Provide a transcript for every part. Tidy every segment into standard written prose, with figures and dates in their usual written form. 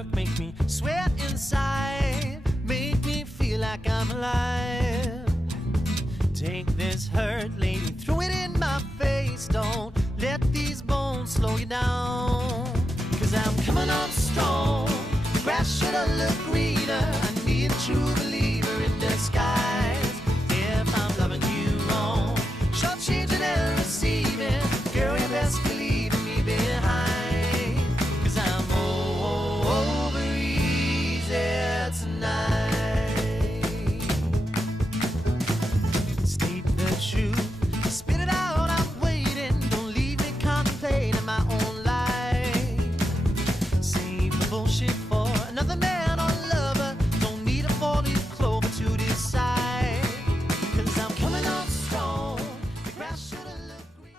work make me sweat inside, make me feel like I'm alive. Take this hurt, lady, throw it in my face. Don't let these bones slow you down. 'Cause I'm coming on strong. The grass should've looked greener. I need a true believer in disguise. If I'm loving you wrong, short-changing and receiving, girl, you best believe in me behind. 'Cause I'm over easy tonight. State the truth, spit it out, I'm waiting. Don't leave me contemplating my own life. Save the bullshit for another man or lover. Don't need a four-leaf clover to decide. 'Cause I'm coming on strong. The grass should've looked green.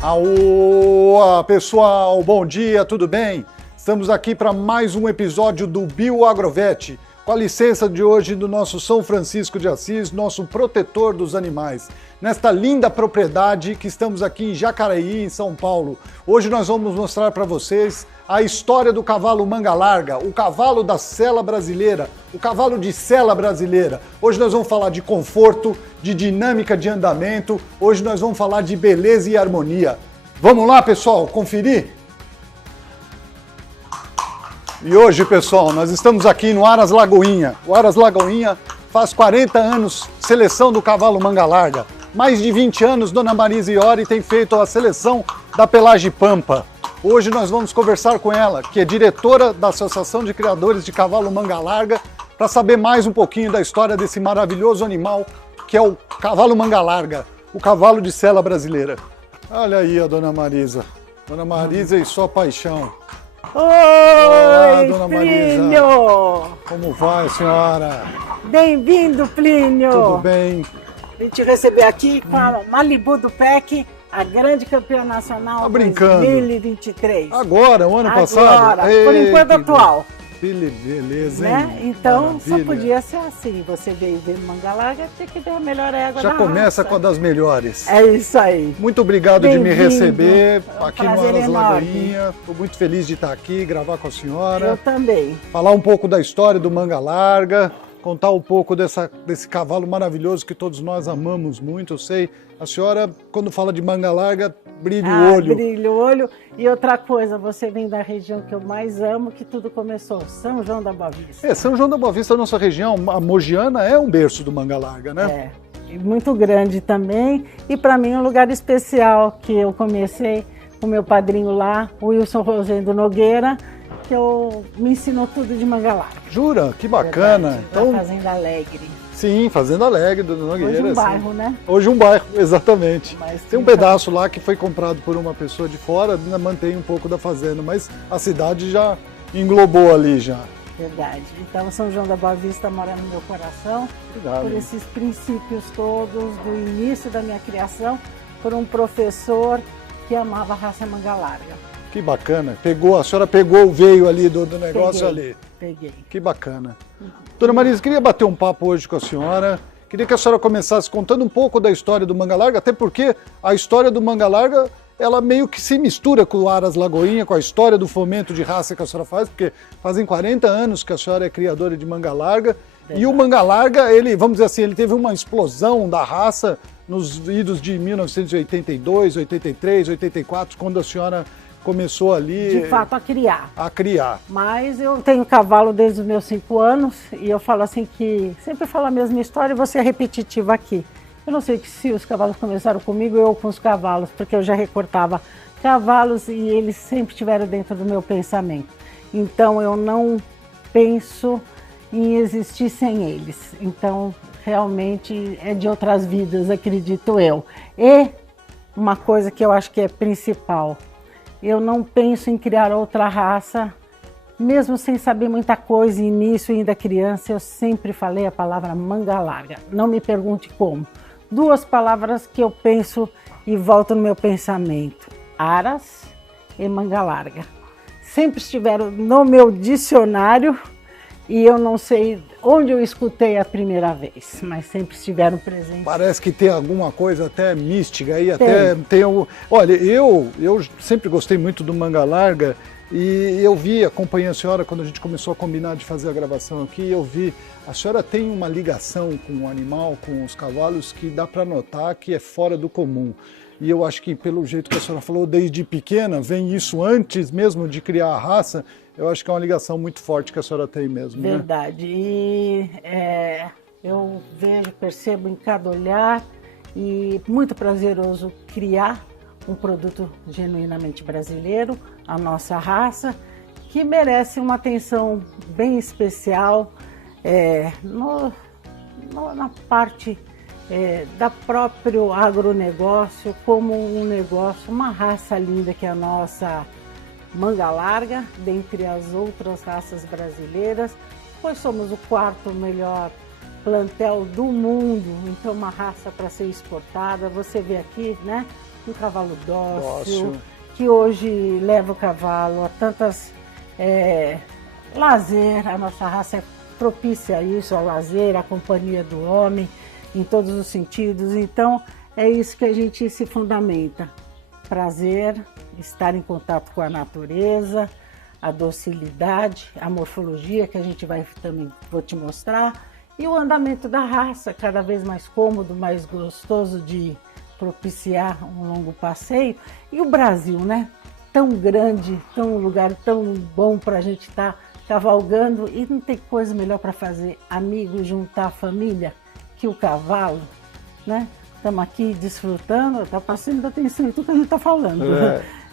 Olá pessoal, bom dia, tudo bem? Estamos aqui para mais um episódio do BioAgroVet, com a licença de hoje do nosso São Francisco de Assis, nosso protetor dos animais, nesta linda propriedade que estamos aqui em Jacareí, em São Paulo. Hoje nós vamos mostrar para vocês a história do cavalo manga larga, o cavalo da sela brasileira, o cavalo de sela brasileira. Hoje nós vamos falar de conforto, de dinâmica de andamento, hoje nós vamos falar de beleza e harmonia. Vamos lá, pessoal, conferir? E hoje, pessoal, nós estamos aqui no Aras Lagoinha. O Aras Lagoinha faz 40 anos, seleção do cavalo manga larga. Mais de 20 anos, Dona Marisa Iori tem feito a seleção da pelagem pampa. Hoje nós vamos conversar com ela, que é diretora da Associação de Criadores de Cavalo Manga Larga, para saber mais um pouquinho da história desse maravilhoso animal, que é o cavalo manga larga, o cavalo de sela brasileira. Olha aí a Dona Marisa. Dona Marisa e sua paixão. Oi, Dona Plínio! Marisa. Como vai, senhora? Bem-vindo, Plínio! Tudo bem? Vim te receber aqui com a Malibu do PEC, a grande campeã nacional Tá brincando? 2023. Agora, o ano passado? Agora, por enquanto atual. Beleza, Né? hein? Então, só Maravilha. podia ser assim. Você veio ver manga larga, tinha que ter a melhor égua Já da começa raça. com a das melhores. É isso aí. Muito obrigado de me Bem-vindo. receber É um aqui no prazer Aras enorme. Lagoinha. Estou muito feliz de estar aqui, gravar com a senhora. Eu também. Falar um pouco da história do manga larga, contar um pouco desse cavalo maravilhoso que todos nós amamos muito. Eu sei, a senhora, quando fala de manga larga, brilha o olho. Brilha o olho. E outra coisa, você vem da região que eu mais amo, que tudo começou, São João da Boa Vista. São João da Boa Vista, nossa região, a Mogiana, é um berço do manga larga, né? É, e muito grande também. E para mim um lugar especial, que eu comecei com meu padrinho lá, o Wilson Rosendo Nogueira, que me ensinou tudo de manga larga. Jura? Que bacana. Verdade, Então, da Fazenda Alegre. sim, Fazenda Alegre do Nogueira. Hoje um sim. bairro, né? Hoje um bairro, exatamente. Mas Tem um então- pedaço lá que foi comprado por uma pessoa de fora, ainda mantém um pouco da fazenda, mas a cidade já englobou ali já. Verdade. Então São João da Boa Vista mora no meu coração, Obrigado. por esses princípios todos do início da minha criação, por um professor que amava a raça manga larga. Que bacana. A senhora pegou o veio ali do negócio ali. Peguei. Que bacana. Dona Marisa, queria bater um papo hoje com a senhora. Queria que a senhora começasse contando um pouco da história do manga larga, até porque a história do manga larga, ela meio que se mistura com o Aras Lagoinha, com a história do fomento de raça que a senhora faz, porque fazem 40 anos que a senhora é criadora de manga larga. E o manga larga, ele, vamos dizer assim, ele teve uma explosão da raça nos idos de 1982, 83, 84, quando a senhora começou ali De fato, a criar. a criar. Mas eu tenho cavalo desde os meus 5 anos e eu falo assim que sempre falo a mesma história e vou ser repetitiva aqui. Eu não sei se os cavalos começaram comigo ou com os cavalos, porque eu já recortava cavalos e eles sempre estiveram dentro do meu pensamento. Então eu não penso em existir sem eles. Então realmente é de outras vidas, acredito eu. E uma coisa que eu acho que é principal, eu não penso em criar outra raça, mesmo sem saber muita coisa, início ainda criança, eu sempre falei a palavra manga larga. Não me pergunte como. 2 palavras que eu penso e volto no meu pensamento: aras e manga larga. Sempre estiveram no meu dicionário e eu não sei onde eu escutei a primeira vez, mas sempre estiveram presentes. Parece que tem alguma coisa até mística aí, até tem algum... Olha, eu sempre gostei muito do Manga Larga e eu acompanhei a senhora quando a gente começou a combinar de fazer a gravação aqui, eu vi, a senhora tem uma ligação com o animal, com os cavalos, que dá para notar que é fora do comum. E eu acho que pelo jeito que a senhora falou, desde pequena, vem isso antes mesmo de criar a raça, eu acho que é uma ligação muito forte que a senhora tem mesmo. Verdade. Né? E eu vejo, percebo em cada olhar e muito prazeroso criar um produto genuinamente brasileiro, a nossa raça, que merece uma atenção bem especial na parte da próprio agronegócio, como um negócio, uma raça linda que é a nossa Manga Larga, dentre as outras raças brasileiras, pois somos o 4º melhor plantel do mundo, então uma raça para ser exportada. Você vê aqui, né, um cavalo dócil, que hoje leva o cavalo a tantas lazer, a nossa raça é propícia a isso, ao lazer, à companhia do homem, em todos os sentidos. Então é isso que a gente se fundamenta: prazer, estar em contato com a natureza, a docilidade, a morfologia que a gente vou te mostrar, e o andamento da raça, cada vez mais cômodo, mais gostoso de propiciar um longo passeio. E o Brasil, né? Tão grande, um lugar tão bom para a gente estar cavalgando, e não tem coisa melhor para fazer amigo, juntar a família, que o cavalo, né? Estamos aqui desfrutando, está passando atenção em tudo que a gente está falando.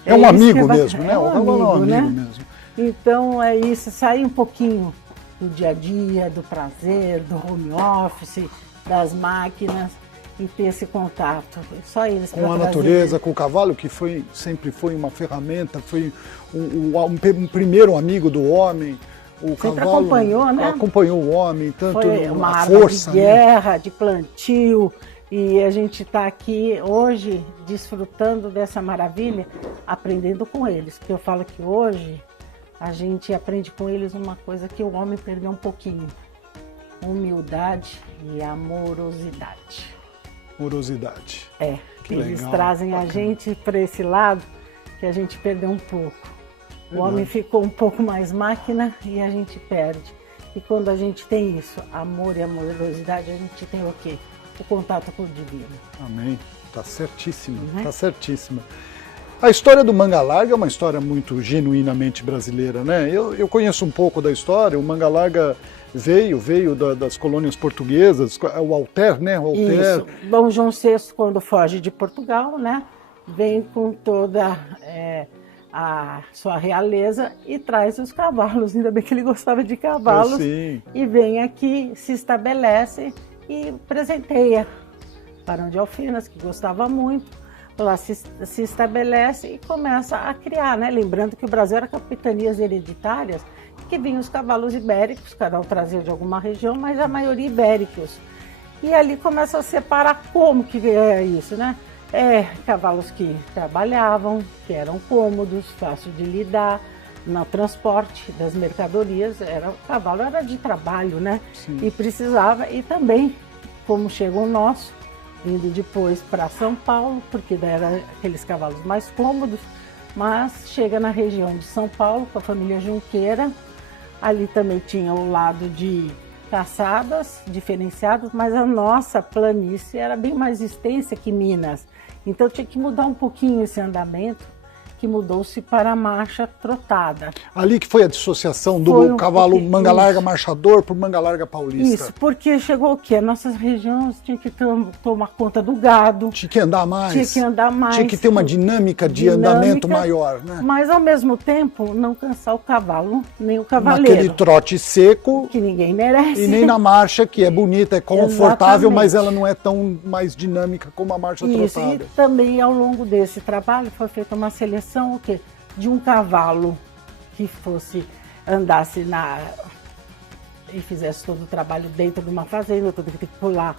É um amigo mesmo, né? É um amigo, né? Mesmo. Então é isso, sair um pouquinho do dia a dia, do prazer, do home office, das máquinas, e ter esse contato. Só eles com a natureza, com o cavalo, que sempre foi uma ferramenta, foi um primeiro amigo do homem. O sempre cavalo acompanhou, né? Acompanhou o homem, tanto foi uma a arma força, de guerra, né? De plantio, e a gente está aqui hoje desfrutando dessa maravilha, aprendendo com eles, porque eu falo que hoje a gente aprende com eles uma coisa que o homem perdeu um pouquinho: humildade e amorosidade. Morosidade. Eles trazem bacana. A gente para esse lado que a gente perdeu um pouco. O homem ficou um pouco mais máquina e a gente perde. E quando a gente tem isso, amor e amorosidade, a gente tem o quê? O contato com o divino. Amém. Tá certíssima, tá certíssima. A história do Manga Larga é uma história muito genuinamente brasileira, né? Eu conheço um pouco da história. O Manga Larga veio das colônias portuguesas, o Alter, né? O Alter. Isso. Dom João VI, quando foge de Portugal, né? Vem com toda a sua realeza e traz os cavalos. Ainda bem que ele gostava de cavalos. Sim. E vem aqui, se estabelece e presenteia Barão de Alfenas, que gostava muito. Lá se estabelece e começa a criar, né? Lembrando que o Brasil era capitanias hereditárias, que vinham os cavalos ibéricos, cada um trazia de alguma região, mas a maioria ibéricos. E ali começa a separar como que é isso, né? Cavalos que trabalhavam, que eram cômodos, fácil de lidar, no transporte das mercadorias, o cavalo era de trabalho, né? Sim. E precisava, e também, como chegou o nosso, indo depois para São Paulo, porque daí eram aqueles cavalos mais cômodos, mas chega na região de São Paulo com a família Junqueira. Ali também tinha o lado de caçadas diferenciadas, mas a nossa planície era bem mais extensa que Minas. Então tinha que mudar um pouquinho esse andamento, que mudou-se para a marcha trotada. Ali que foi a dissociação do cavalo Manga Larga marchador para o Manga Larga paulista. Isso, porque chegou o quê? Nossas regiões tinham que tomar conta do gado. Tinha que andar mais. Tinha que ter uma dinâmica de andamento maior, né? Mas ao mesmo tempo não cansar o cavalo, nem o cavaleiro. Naquele trote seco. Que ninguém merece. E nem na marcha, que é bonita, é confortável, mas ela não é tão mais dinâmica como a marcha trotada. E também ao longo desse trabalho foi feita uma seleção o quê? De um cavalo que andasse e fizesse todo o trabalho dentro de uma fazenda, todo que tem que pular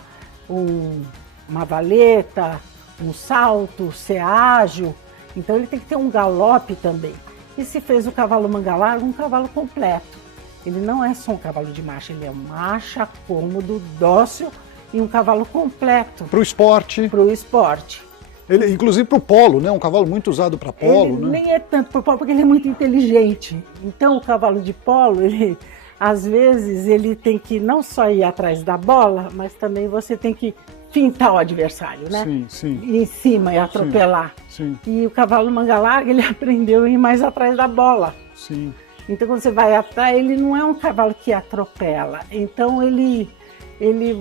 uma valeta, um salto, ser ágil. Então ele tem que ter um galope também. E se fez o cavalo Manga Larga um cavalo completo. Ele não é só um cavalo de marcha, ele é marcha, cômodo, dócil e um cavalo completo. Para o esporte. Para o esporte. Ele, inclusive para o polo, né? Um cavalo muito usado para polo. Ele né? nem é tanto para polo, porque ele é muito inteligente. Então o cavalo de polo, ele, às vezes, ele tem que não só ir atrás da bola, mas também você tem que fintar o adversário, né? Sim, sim. Ir em cima e atropelar. Sim. E o cavalo manga larga, ele aprendeu a ir mais atrás da bola. Sim. Então quando você vai atrás, ele não é um cavalo que atropela. Então ele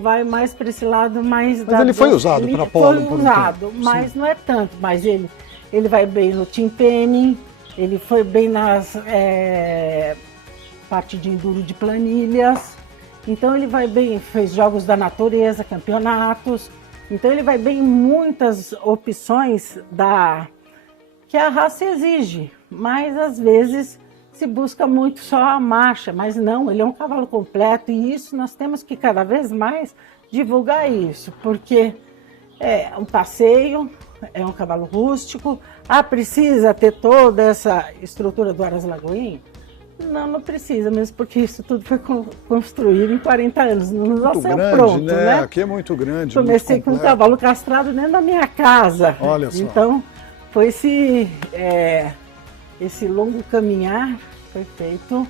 vai mais para esse lado mais... Mas ele foi usado para polo. Foi usado, mas não é tanto. Mas ele vai bem no team penning, ele foi bem nas parte de enduro de planilhas. Então ele vai bem, fez jogos da natureza, campeonatos. Então ele vai bem em muitas opções que a raça exige. Mas às vezes se busca muito só a marcha, mas não, ele é um cavalo completo e isso nós temos que cada vez mais divulgar isso, porque é um passeio, é um cavalo rústico, precisa ter toda essa estrutura do Aras Lagoinha? Não precisa mesmo, porque isso tudo foi construído em 40 anos, não nasceu pronto, né? Aqui é muito grande. Comecei com um cavalo castrado dentro da minha casa. Olha só. Então, foi esse longo caminhar foi feito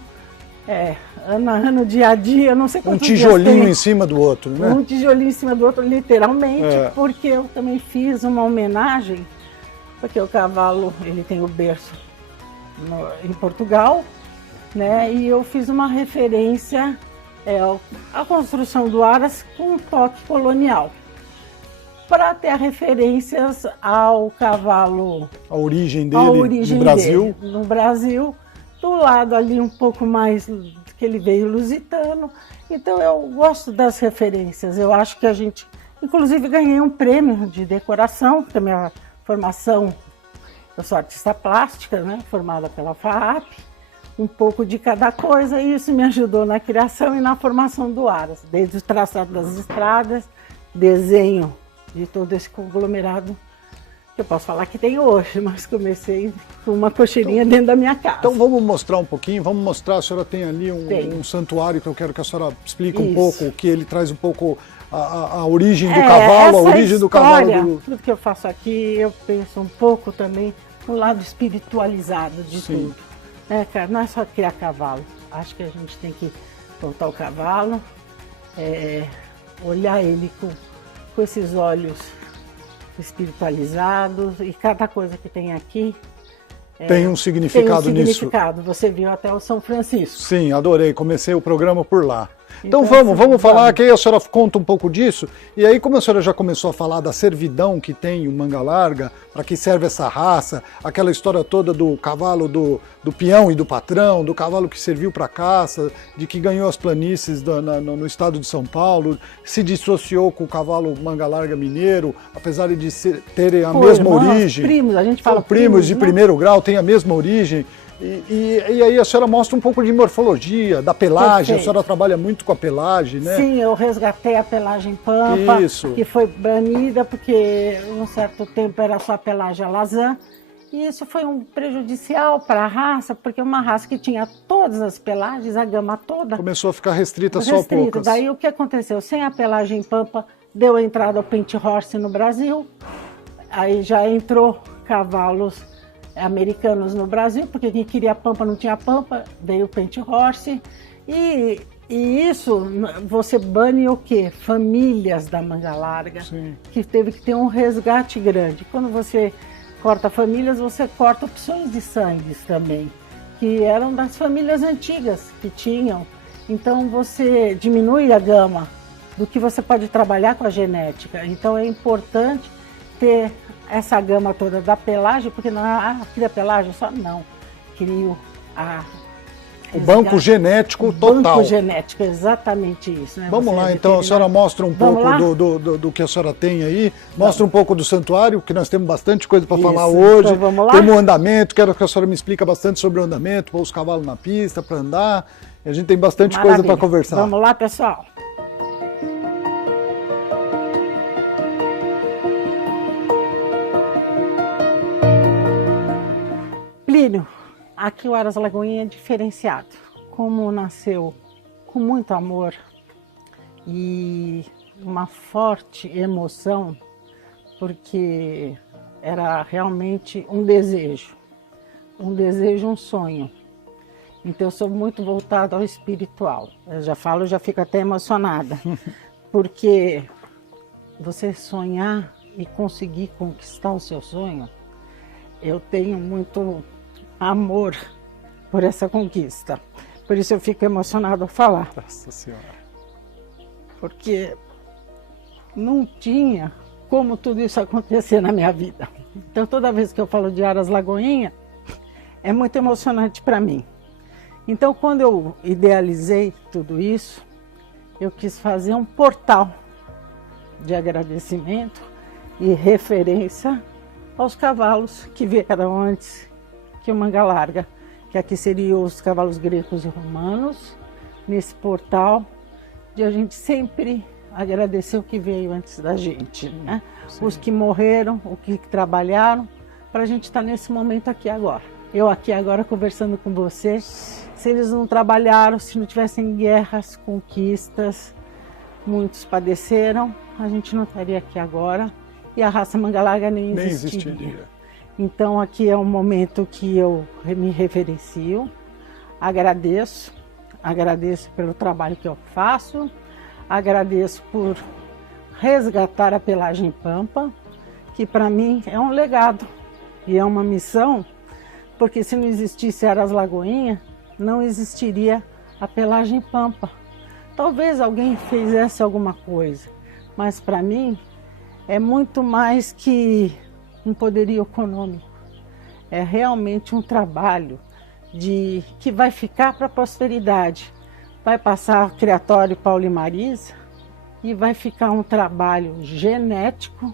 ano a ano, dia a dia, não sei quantos dias. Um tijolinho em cima do outro, né? Um tijolinho em cima do outro, literalmente, porque eu também fiz uma homenagem, porque o cavalo, ele tem o berço em Portugal, né? E eu fiz uma referência à construção do Aras com um toque colonial, para ter referências ao cavalo, a origem dele no Brasil. No Brasil, do lado ali um pouco mais que ele veio lusitano. Então eu gosto das referências. Eu acho que a gente, inclusive, ganhei um prêmio de decoração, porque a minha formação, eu sou artista plástica, né, formada pela FAAP, um pouco de cada coisa, e isso me ajudou na criação e na formação do Aras, desde o traçado das estradas, desenho de todo esse conglomerado que eu posso falar que tem hoje, mas comecei com uma cocheirinha dentro da minha casa. Então vamos mostrar um pouquinho, a senhora tem ali um santuário que eu quero que a senhora explique um pouco, que ele traz um pouco a origem do cavalo, a origem do cavalo. Tudo que eu faço aqui, eu penso um pouco também no lado espiritualizado de tudo. Cara, não é só criar cavalo, acho que a gente tem que voltar o cavalo, olhar ele com esses olhos espiritualizados, e cada coisa que tem aqui tem um significado nisso. Você viu até o São Francisco. Sim, adorei, comecei o programa por lá. Então vamos falar, que aí a senhora conta um pouco disso, e aí como a senhora já começou a falar da servidão que tem o manga larga, para que serve essa raça, aquela história toda do cavalo do peão e do patrão, do cavalo que serviu para caça, de que ganhou as planícies no estado de São Paulo, se dissociou com o cavalo manga larga mineiro, apesar de terem a mesma origem. Primos, a gente fala primos de primeiro grau, têm a mesma origem. E aí a senhora mostra um pouco de morfologia, da pelagem. Perfeito. A senhora trabalha muito com a pelagem, né? Sim, eu resgatei a pelagem pampa, que foi banida porque um certo tempo era só a pelagem alazã. E isso foi um prejudicial para a raça, porque uma raça que tinha todas as pelagens, a gama toda... Começou a ficar restrita só a poucas. Daí o que aconteceu? Sem a pelagem pampa, deu a entrada ao Paint Horse no Brasil. Aí já entrou cavalos americanos no Brasil, porque quem queria pampa não tinha pampa, veio o Paint Horse, e isso você bane o quê? Famílias da manga larga, que teve que ter um resgate grande. Quando você corta famílias, você corta opções de sangues também, que eram das famílias antigas que tinham. Então você diminui a gama do que você pode trabalhar com a genética. Então é importante ter essa gama toda da pelagem, porque não cria pelagem só, não. Crio o banco genético total. Banco genético, exatamente isso. Né? Vamos lá, então, a senhora mostra um pouco do que a senhora tem aí, mostra um pouco do santuário, que nós temos bastante coisa para falar hoje. Então vamos lá? Temos o andamento, quero que a senhora me explique bastante sobre o andamento, pôr os cavalos na pista para andar, a gente tem bastante coisa para conversar. Vamos lá, pessoal. Plínio, aqui o Aras Lagoinha é diferenciado. como nasceu com muito amor e uma forte emoção, porque era realmente um desejo, um sonho. Então eu sou muito voltada ao espiritual. Eu já falo, já fico até emocionada, porque você sonhar e conseguir conquistar o seu sonho, eu tenho muito amor por essa conquista. Por isso eu fico emocionada ao falar. Nossa Senhora. Porque não tinha como tudo isso acontecer na minha vida. Então toda vez que eu falo de Aras Lagoinha, é muito emocionante para mim. Então quando eu idealizei tudo isso, eu quis fazer um portal de agradecimento e referência aos cavalos que vieram antes que o Manga Larga, que aqui seriam os cavalos gregos e romanos, nesse portal, de a gente sempre agradecer o que veio antes da gente, né? Os que morreram, os que trabalharam, para a gente estar nesse momento aqui agora. Eu aqui agora conversando com você, se eles não trabalharam, se não tivessem guerras, conquistas, muitos padeceram, a gente não estaria aqui agora e a raça Manga Larga nem existiria. Então aqui é um momento que eu me reverencio, agradeço pelo trabalho que eu faço, agradeço por resgatar a pelagem pampa, que para mim é um legado e é uma missão, porque se não existisse Aras Lagoinha, não existiria a pelagem pampa. Talvez alguém fizesse alguma coisa, mas para mim é muito mais que um poderio econômico. É realmente um trabalho que vai ficar para a posteridade. Vai passar o criatório Paulo e Marisa e vai ficar um trabalho genético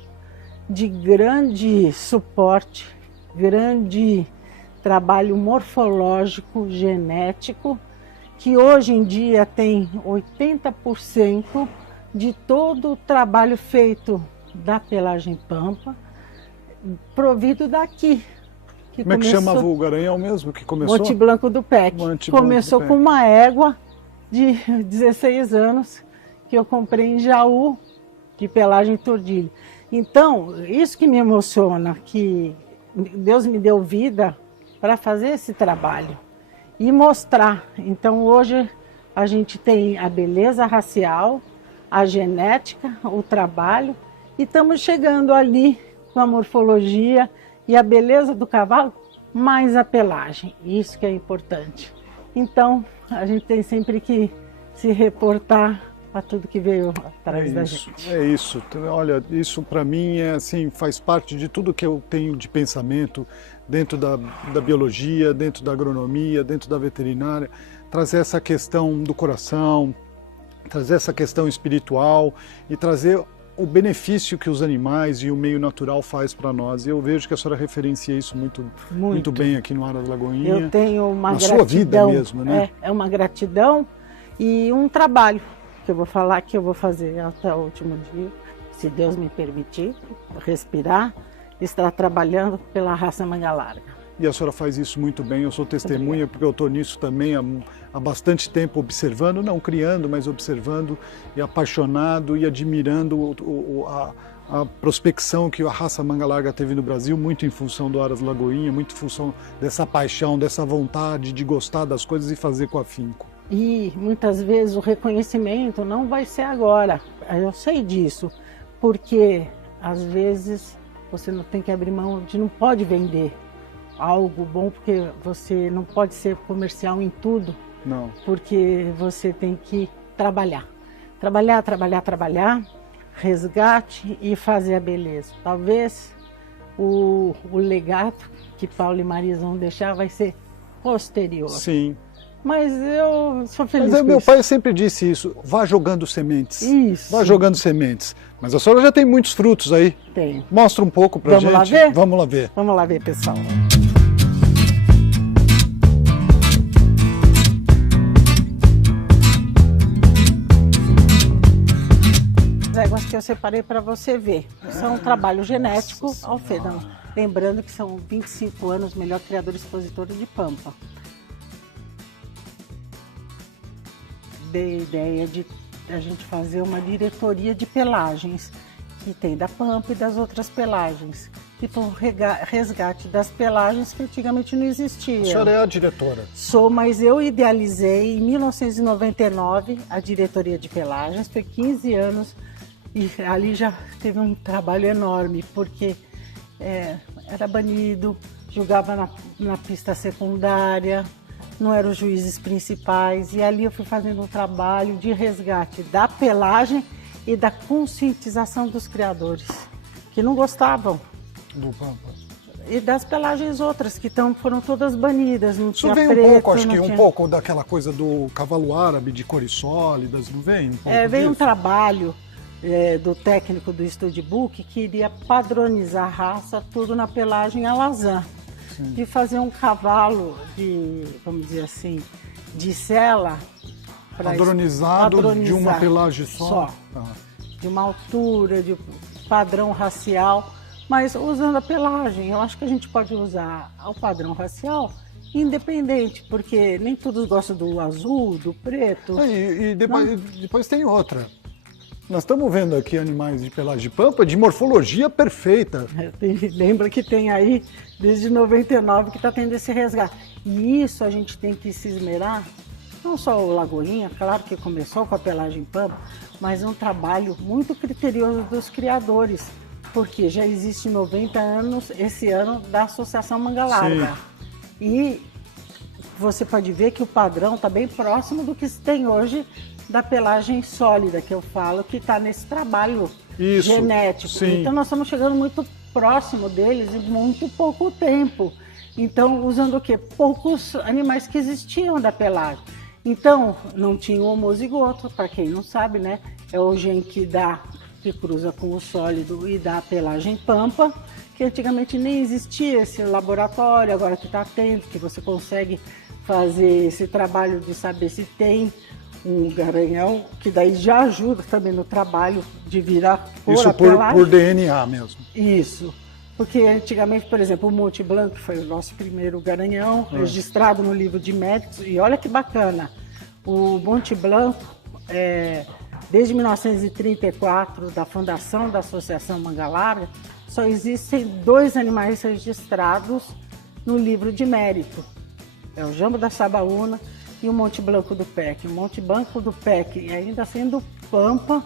de grande suporte, grande trabalho morfológico, genético, que hoje em dia tem 80% de todo o trabalho feito da pelagem pampa, provido daqui. Como é que chamava o garanhão mesmo que começou? Monte Blanco do PEC. Começou com uma égua de 16 anos que eu comprei em Jaú, de pelagem tordilho. Então, isso que me emociona, que Deus me deu vida para fazer esse trabalho e mostrar. Então, hoje a gente tem a beleza racial, a genética, o trabalho, e estamos chegando ali com a morfologia e a beleza do cavalo, mais a pelagem. Isso que é importante. Então, a gente tem sempre que se reportar a tudo que veio atrás da gente. É isso. Olha, isso para mim é assim, faz parte de tudo que eu tenho de pensamento dentro da biologia, dentro da agronomia, dentro da veterinária, trazer essa questão do coração, trazer essa questão espiritual e trazer o benefício que os animais e o meio natural faz para nós. E eu vejo que a senhora referencia isso muito bem aqui no Aras Lagoinha. Eu tenho uma gratidão. Na sua vida mesmo, né? É uma gratidão e um trabalho que eu vou falar que eu vou fazer até o último dia, se Deus me permitir, respirar, estar trabalhando pela raça Manga Larga. E a senhora faz isso muito bem, eu sou testemunha, porque eu estou nisso também há bastante tempo observando, não criando, mas observando e apaixonado e admirando a prospecção que a raça Manga Larga teve no Brasil, muito em função do Aras Lagoinha, muito em função dessa paixão, dessa vontade de gostar das coisas e fazer com afinco. E muitas vezes o reconhecimento não vai ser agora, eu sei disso, porque às vezes você não tem que abrir mão de não pode vender algo bom, porque você não pode ser comercial em tudo. Não. Porque você tem que trabalhar, resgate e fazer a beleza. Talvez o legado que Paulo e Marisa vão deixar vai ser posterior. Sim. Mas eu sou feliz. Mas meu pai sempre disse isso, vá jogando sementes. Isso. Vá jogando sementes. Mas a senhora já tem muitos frutos aí. Tem. Mostra um pouco pra gente. Vamos lá ver? Vamos lá ver. Vamos lá ver, pessoal. As éguas que eu separei para você ver. São um trabalho genético alfedano. Lembrando que são 25 anos melhor criador expositor de pampa. dei a ideia de a gente fazer uma diretoria de pelagens, que tem da Pampa e das outras pelagens. Tipo um resgate das pelagens que antigamente não existia. A senhora é a diretora? Sou, mas eu idealizei em 1999 a diretoria de pelagens, foi 15 anos e ali já teve um trabalho enorme, porque era banido, jogava na pista secundária, não eram os juízes principais, e ali eu fui fazendo um trabalho de resgate da pelagem e da conscientização dos criadores, que não gostavam Do Pampa. e das pelagens outras, que foram todas banidas, não Isso tinha vem preto, um pouco, acho não que tinha... um pouco daquela coisa do cavalo árabe, de cores sólidas, não vem? Um pouco Veio um disso? trabalho do técnico do Studbook que iria padronizar a raça, tudo na pelagem alazã. De fazer um cavalo de, vamos dizer assim, de sela. Padronizado de uma pelagem só? Tá. De uma altura, de padrão racial, mas usando a pelagem. Eu acho que a gente pode usar o padrão racial independente, porque nem todos gostam do azul, do preto. E depois tem outra. Nós estamos vendo aqui animais de pelagem de Pampa de morfologia perfeita. Lembra que tem aí, desde 99, que está tendo esse resgate. E isso a gente tem que se esmerar, não só o Lagoinha, claro que começou com a pelagem Pampa, mas um trabalho muito criterioso dos criadores, porque já existe 90 anos, esse ano, da Associação Manga Larga. E você pode ver que o padrão está bem próximo do que se tem hoje da pelagem sólida, que eu falo, que está nesse trabalho genético. Sim. Então nós estamos chegando muito próximo deles em muito pouco tempo. Então, usando o quê? Poucos animais que existiam da pelagem. Então, não tinha o homozigoto, para quem não sabe, né? É o gene que cruza com o sólido e dá a pelagem Pampa, que antigamente nem existia esse laboratório, agora que está tendo, que você consegue fazer esse trabalho de saber se tem um garanhão, que daí já ajuda também no trabalho de virar cor. Isso por DNA mesmo. Isso. Porque antigamente, por exemplo, o Monte Blanco foi o nosso primeiro garanhão, registrado no livro de méritos, e olha que bacana, o Monte Blanco, desde 1934, da fundação da Associação Manga Larga, só existem 2 animais registrados no livro de mérito. É o Jambo da Sabaúna e o Monte Blanco do PEC. O Monte Blanco do PEC, ainda sendo Pampa,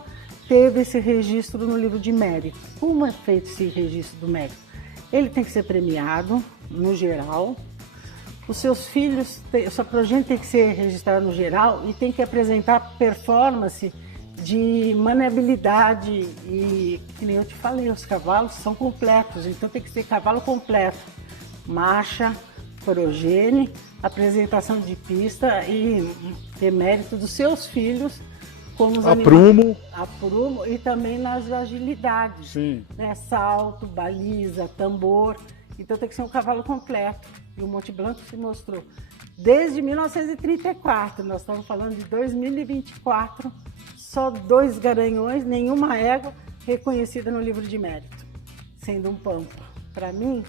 teve esse registro no livro de mérito. Como é feito esse registro do mérito? Ele tem que ser premiado, no geral. Os seus filhos, sua progenie tem que ser registrada no geral e tem que apresentar performance de maneabilidade e, que nem eu te falei, os cavalos são completos, então tem que ser cavalo completo. Marcha, progenie, apresentação de pista e ter mérito dos seus filhos como os aprumo e também nas agilidades. Sim. Né? Salto, baliza, tambor. Então tem que ser um cavalo completo. E o Monte Blanco se mostrou desde 1934. Nós estamos falando de 2024. Só 2 garanhões, nenhuma égua reconhecida no livro de mérito, sendo um Pampa. Para mim,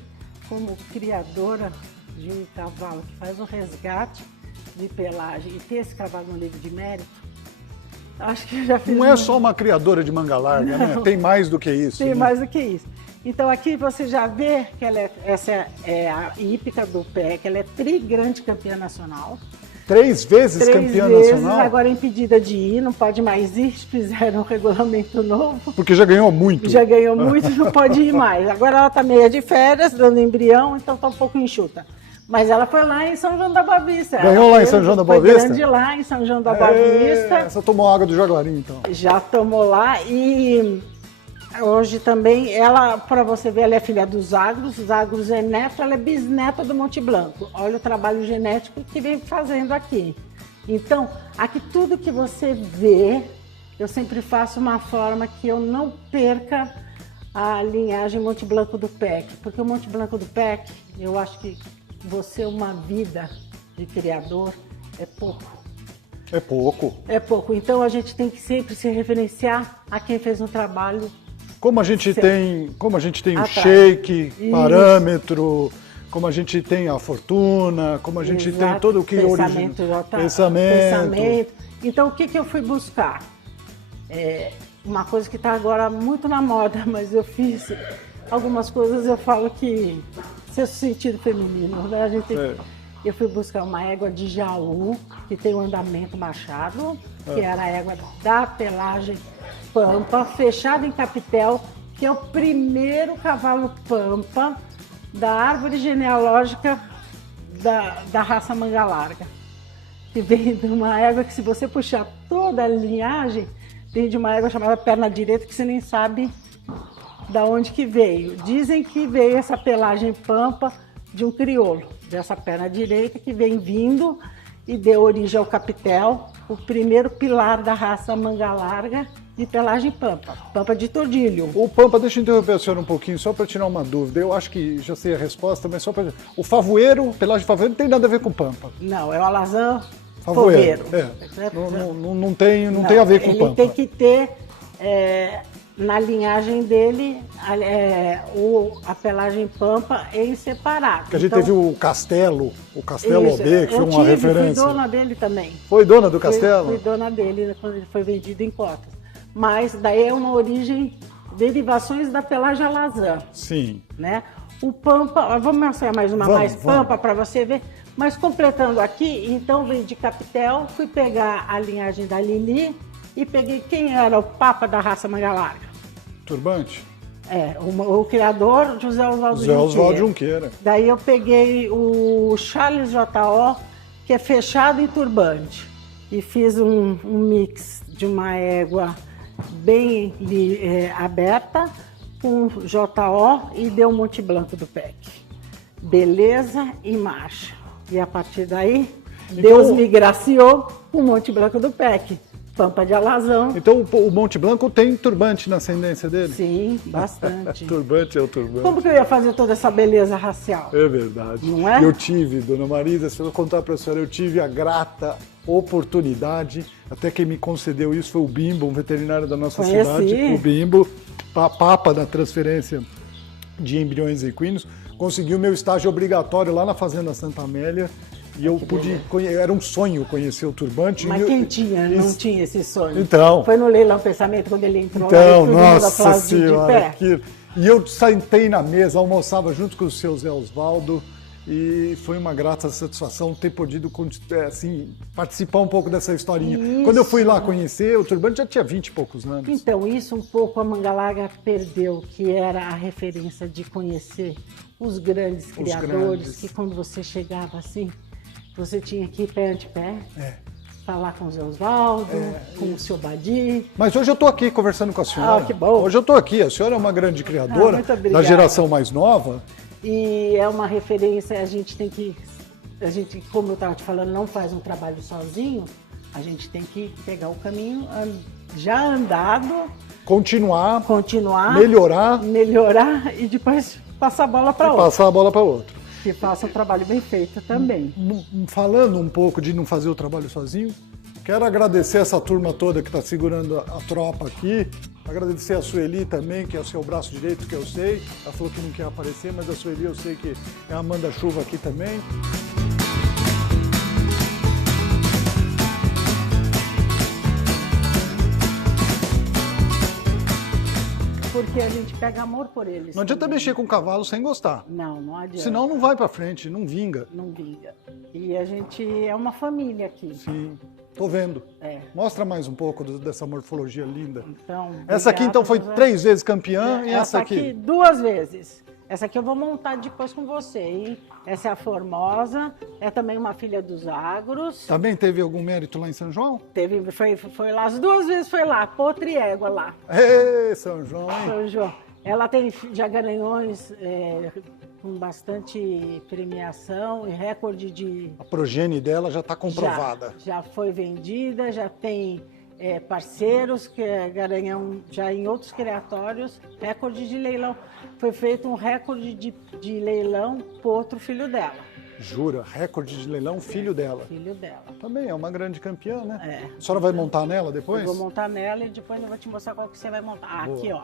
como criadora de um cavalo que faz um resgate de pelagem e ter esse cavalo no livro de mérito, acho que eu já fiz. Não é só uma criadora de manga larga, né? Tem mais do que isso. Tem né? mais do que isso. Então aqui você já vê que essa é a hípica do PEC, ela é trigrande campeã nacional. 3 vezes 3 campeã vezes, nacional? agora impedida de ir, não pode mais ir, fizeram um regulamento novo. Porque já ganhou muito. Já ganhou muito, não pode ir mais. Agora ela está meia de férias, dando embrião, então está um pouco enxuta. Mas ela foi lá em São João da Boa Vista. Ganhou lá em São João da Boa Vista? Foi grande lá em São João da Boa Vista. Você tomou água do Jaguari, então. Já tomou lá e hoje também, ela, para você ver, ela é filha dos Agros. Os Agros é neto, ela é bisneta do Monte Blanco. Olha o trabalho genético que vem fazendo aqui. Então, aqui tudo que você vê, eu sempre faço uma forma que eu não perca a linhagem Monte Blanco do PEC. Porque o Monte Blanco do PEC, eu acho que você, uma vida de criador, é pouco. É pouco. É pouco. Então, a gente tem que sempre se referenciar a quem fez um trabalho. Como a gente tem o Atrás. shake, Isso. parâmetro, como a gente tem a fortuna, como a gente tem todo o que origina. Pensamento. Então, o que eu fui buscar? Uma coisa que está agora muito na moda, mas eu fiz algumas coisas, eu falo que sexto sentido feminino, né? Eu fui buscar uma égua de Jaú, que tem um andamento machado, que era a égua da pelagem Pampa, fechada em capitel, que é o primeiro cavalo Pampa da árvore genealógica da raça manga larga. Que vem de uma égua que, se você puxar toda a linhagem, vem de uma égua chamada perna direita, que você nem sabe da onde que veio. Dizem que veio essa pelagem Pampa de um crioulo, dessa perna direita, que vem vindo e deu origem ao capitel, o primeiro pilar da raça manga larga de pelagem Pampa, Pampa de Tordilho. O Pampa, deixa eu interromper a senhora um pouquinho, só para tirar uma dúvida. Eu acho que já sei a resposta, mas só para... O favoeiro, pelagem favoeiro, não tem nada a ver com Pampa. Não, é o alazão favoeiro. Não tem a ver com o Pampa. Ele tem que ter, na linhagem dele, a pelagem Pampa em separado. Porque a gente teve o Castelo OB, que foi uma referência. Fui dona dele também. Foi dona do Castelo? Fui dona dele quando ele foi vendido em cotas. Mas daí é uma origem, derivações da pelagem alazã. Sim. Né? O Pampa, vamos mostrar mais uma Pampa para você ver. Mas completando aqui, então veio de capitel, fui pegar a linhagem da Lili e peguei quem era o papa da raça manga larga. Turbante? O criador, José Oswaldo Junqueira. Daí eu peguei o Charles J.O., que é fechado em turbante, e fiz um mix de uma égua bem aberta com J.O. e deu Monte Blanco do PEC. Beleza e marcha. E a partir daí, então, Deus me graciou com o Monte Blanco do PEC. Pampa de alazão. Então o Monte Blanco tem turbante na ascendência dele? Sim, bastante. Turbante é o turbante. Como que eu ia fazer toda essa beleza racial? É verdade. Não é? Eu tive, dona Marisa, se eu contar para a senhora, eu tive a grata oportunidade, até quem me concedeu isso foi o Bimbo, um veterinário da nossa cidade, o Bimbo, papa da transferência de embriões equinos, conseguiu meu estágio obrigatório lá na Fazenda Santa Amélia. E eu pude, era um sonho conhecer o turbante. Mas quem tinha, não tinha esse sonho? Então. Foi no Leilão Pensamento, quando ele entrou lá. Então, nossa senhora. E eu sentei na mesa, almoçava junto com o seu Zé Osvaldo. E foi uma grata satisfação ter podido participar um pouco dessa historinha. Isso. Quando eu fui lá conhecer, o turbante já tinha 20 e poucos anos. Então, isso um pouco a manga larga perdeu, que era a referência de conhecer os grandes criadores, que quando você chegava assim, você tinha que ir pé ante pé, falar com o Zé Osvaldo, com o seu Badi. Mas hoje eu estou aqui conversando com a senhora. Que bom. Hoje eu estou aqui, a senhora é uma grande criadora da geração mais nova. E é uma referência, a gente, como eu estava te falando, não faz um trabalho sozinho, a gente tem que pegar o caminho já andado, continuar, melhorar e depois passar a bola para outro. Passar a bola para outro. Que faça um trabalho bem feito também. Falando um pouco de não fazer o trabalho sozinho, quero agradecer essa turma toda que está segurando a tropa aqui. Agradecer a Sueli também, que é o seu braço direito, que eu sei. Ela falou que não quer aparecer, mas a Sueli eu sei que é a manda-chuva aqui também. Porque a gente pega amor por eles. Não adianta mexer com o cavalo sem gostar. Não adianta. Senão não vai pra frente, não vinga. Não vinga. E a gente é uma família aqui. Sim, tô vendo. Mostra mais um pouco dessa morfologia linda. Então, essa aqui então foi 3 vezes campeã e essa aqui? 2 vezes. Essa aqui eu vou montar depois com você, hein? Essa é a Formosa, é também uma filha dos Agros. Também teve algum mérito lá em São João? Teve, foi lá, as 2 vezes foi lá, Potra e Égua lá. Ê, São João, hein? São João. Ela tem já garanhões com bastante premiação e recorde de... A progenie dela já está comprovada. Já foi vendida, já tem... parceiros que garanham já em outros criatórios, recorde de leilão. Foi feito um recorde de leilão Potro, filho dela. Jura? Recorde de leilão, filho dela. Filho dela. Também é uma grande campeã, né? A senhora vai montar nela depois? Eu vou montar nela e depois eu vou te mostrar qual que você vai montar. Aqui, ó.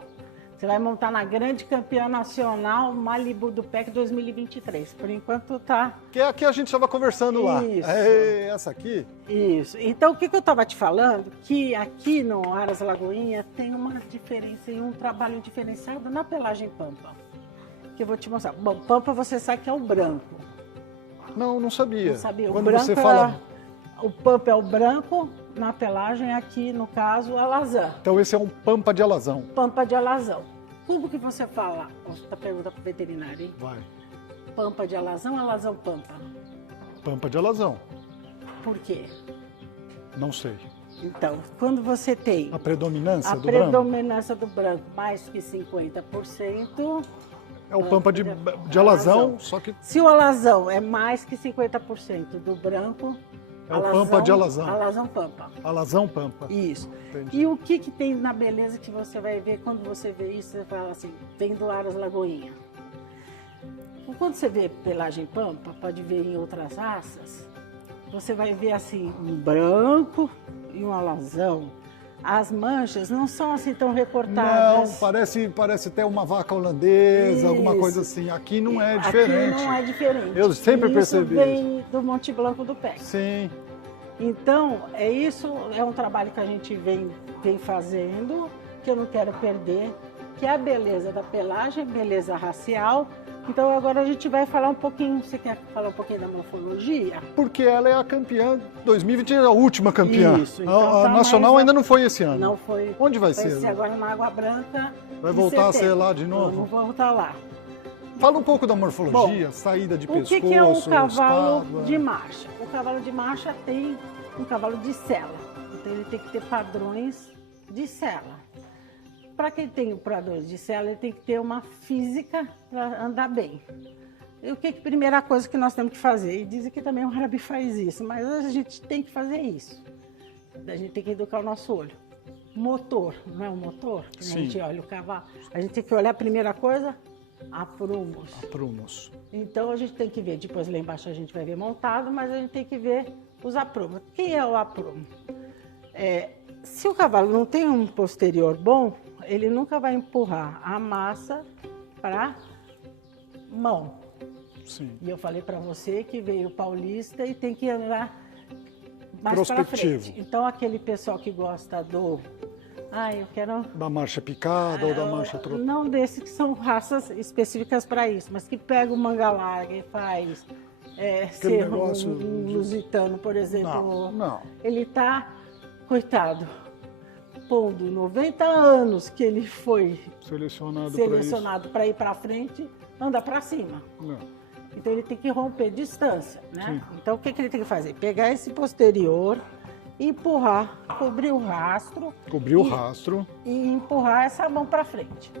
Você vai montar na grande campeã nacional Malibu do PEC 2023. Por enquanto tá... Que é a que a gente estava conversando lá. Isso. É essa aqui? Isso. Então, o que eu estava te falando? Que aqui no Aras Lagoinha tem uma diferença e um trabalho diferenciado na pelagem pampa. Que eu vou te mostrar. Bom, pampa você sabe que é o branco. Não sabia. Não sabia. Quando o branco você fala... O pampa é o branco, na pelagem aqui, no caso, a alazã. Então esse é um pampa de alazão. Pampa de alazão. Como que você fala? Outra pergunta para o veterinário, hein? Vai. Pampa de alazão ou alazão pampa? Pampa de alazão. Por quê? Não sei. Então, quando você tem A predominância a do branco predominância do branco mais que 50%, é o pampa de alazão, só que se o alazão é mais que 50% do branco, é o pampa de alazão. Alazão pampa. Alazão pampa. Isso. Entendi. E o que tem na beleza que você vai ver quando você vê isso, você fala assim, vem do Aras Lagoinha. Quando você vê pelagem pampa, pode ver em outras raças, você vai ver assim, um branco e um alazão. As manchas não são assim tão recortadas. Não, parece até uma vaca holandesa, alguma coisa assim. Aqui não é diferente. Aqui não é diferente. Eu sempre percebi isso. Vem do Monte Blanco do PEC. Sim. Então, é um trabalho que a gente vem fazendo, que eu não quero perder, que é a beleza da pelagem, beleza racial. Então agora a gente vai falar um pouquinho, você quer falar um pouquinho da morfologia? Porque ela é a campeã 2020, é a última campeã. Isso, então a tá nacional ainda não foi esse ano. Não foi. Onde vai Vai ser? ser agora na Água Branca. Vai voltar a ser lá de novo? Vamos voltar lá. Fala um pouco da morfologia, saída de pescoço, O que é um cavalo espádua. de marcha? O cavalo de marcha tem um cavalo de sela. Então ele tem que ter padrões de sela. Para quem tem padrões de sela, ele tem que ter uma física para andar bem. E o que primeira coisa que nós temos que fazer? E dizem que também o árabe faz isso, mas a gente tem que fazer isso. A gente tem que educar o nosso olho. Motor, não é o motor? Que a gente olha o cavalo. A gente tem que olhar a primeira coisa, aprumos. Aprumos. Então a gente tem que ver, depois lá embaixo a gente vai ver montado, mas a gente tem que ver os aprumos. Quem é o aprumo? Se o cavalo não tem um posterior bom, ele nunca vai empurrar a massa para mão. Sim. E eu falei para você que veio paulista e tem que andar mais para frente. Então aquele pessoal que gosta do... eu quero... Da marcha picada ou da marcha trotada? Não desses que são raças específicas para isso, mas que pega o manga larga e faz ser um lusitano, por exemplo. Não. Ele tá, coitado, pondo 90 anos que ele foi selecionado para ir para frente, anda para cima. Não. Então ele tem que romper distância, né? Sim. Então o que ele tem que fazer? Pegar esse posterior, empurrar, cobrir o rastro. E empurrar essa mão para frente.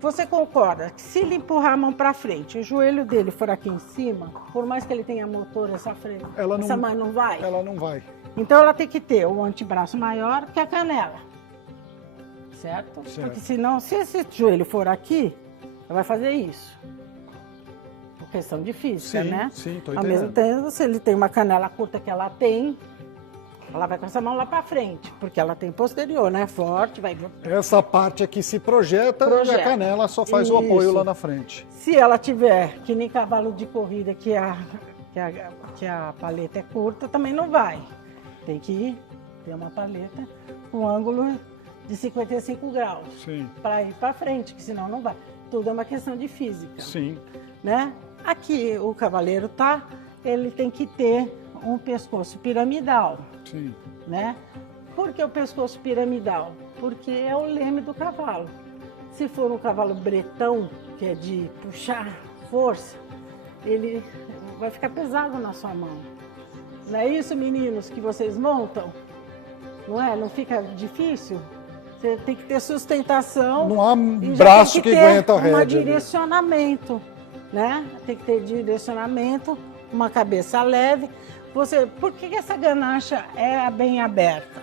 Você concorda que se ele empurrar a mão para frente, o joelho dele for aqui em cima, por mais que ele tenha motor essa frente, essa mão não vai? Ela não vai. Então ela tem que ter o antebraço maior que a canela. Certo? Porque senão, se esse joelho for aqui, ela vai fazer isso. Por questão de física, né? Sim, tô entendendo. Ao mesmo tempo, se ele tem uma canela curta que ela tem, ela vai com essa mão lá para frente, porque ela tem posterior, né? Forte, vai... Essa parte aqui se projeta e a canela só faz o apoio lá na frente. Se ela tiver, que nem cavalo de corrida, que a paleta é curta, também não vai. Tem que ter uma paleta com ângulo de 55 graus para ir para frente, que senão não vai. Tudo é uma questão de física. Sim. Né? Aqui o cavaleiro ele tem que ter um pescoço piramidal. Sim. Né? Por que o pescoço piramidal? Porque é o leme do cavalo. Se for um cavalo bretão, que é de puxar força, ele vai ficar pesado na sua mão. Não é isso, meninos, que vocês montam? Não é? Não fica difícil? Você tem que ter sustentação. Não há braço que aguenta a rédea. Um direcionamento, né? Tem que ter direcionamento, uma cabeça leve. Por que essa ganacha é bem aberta?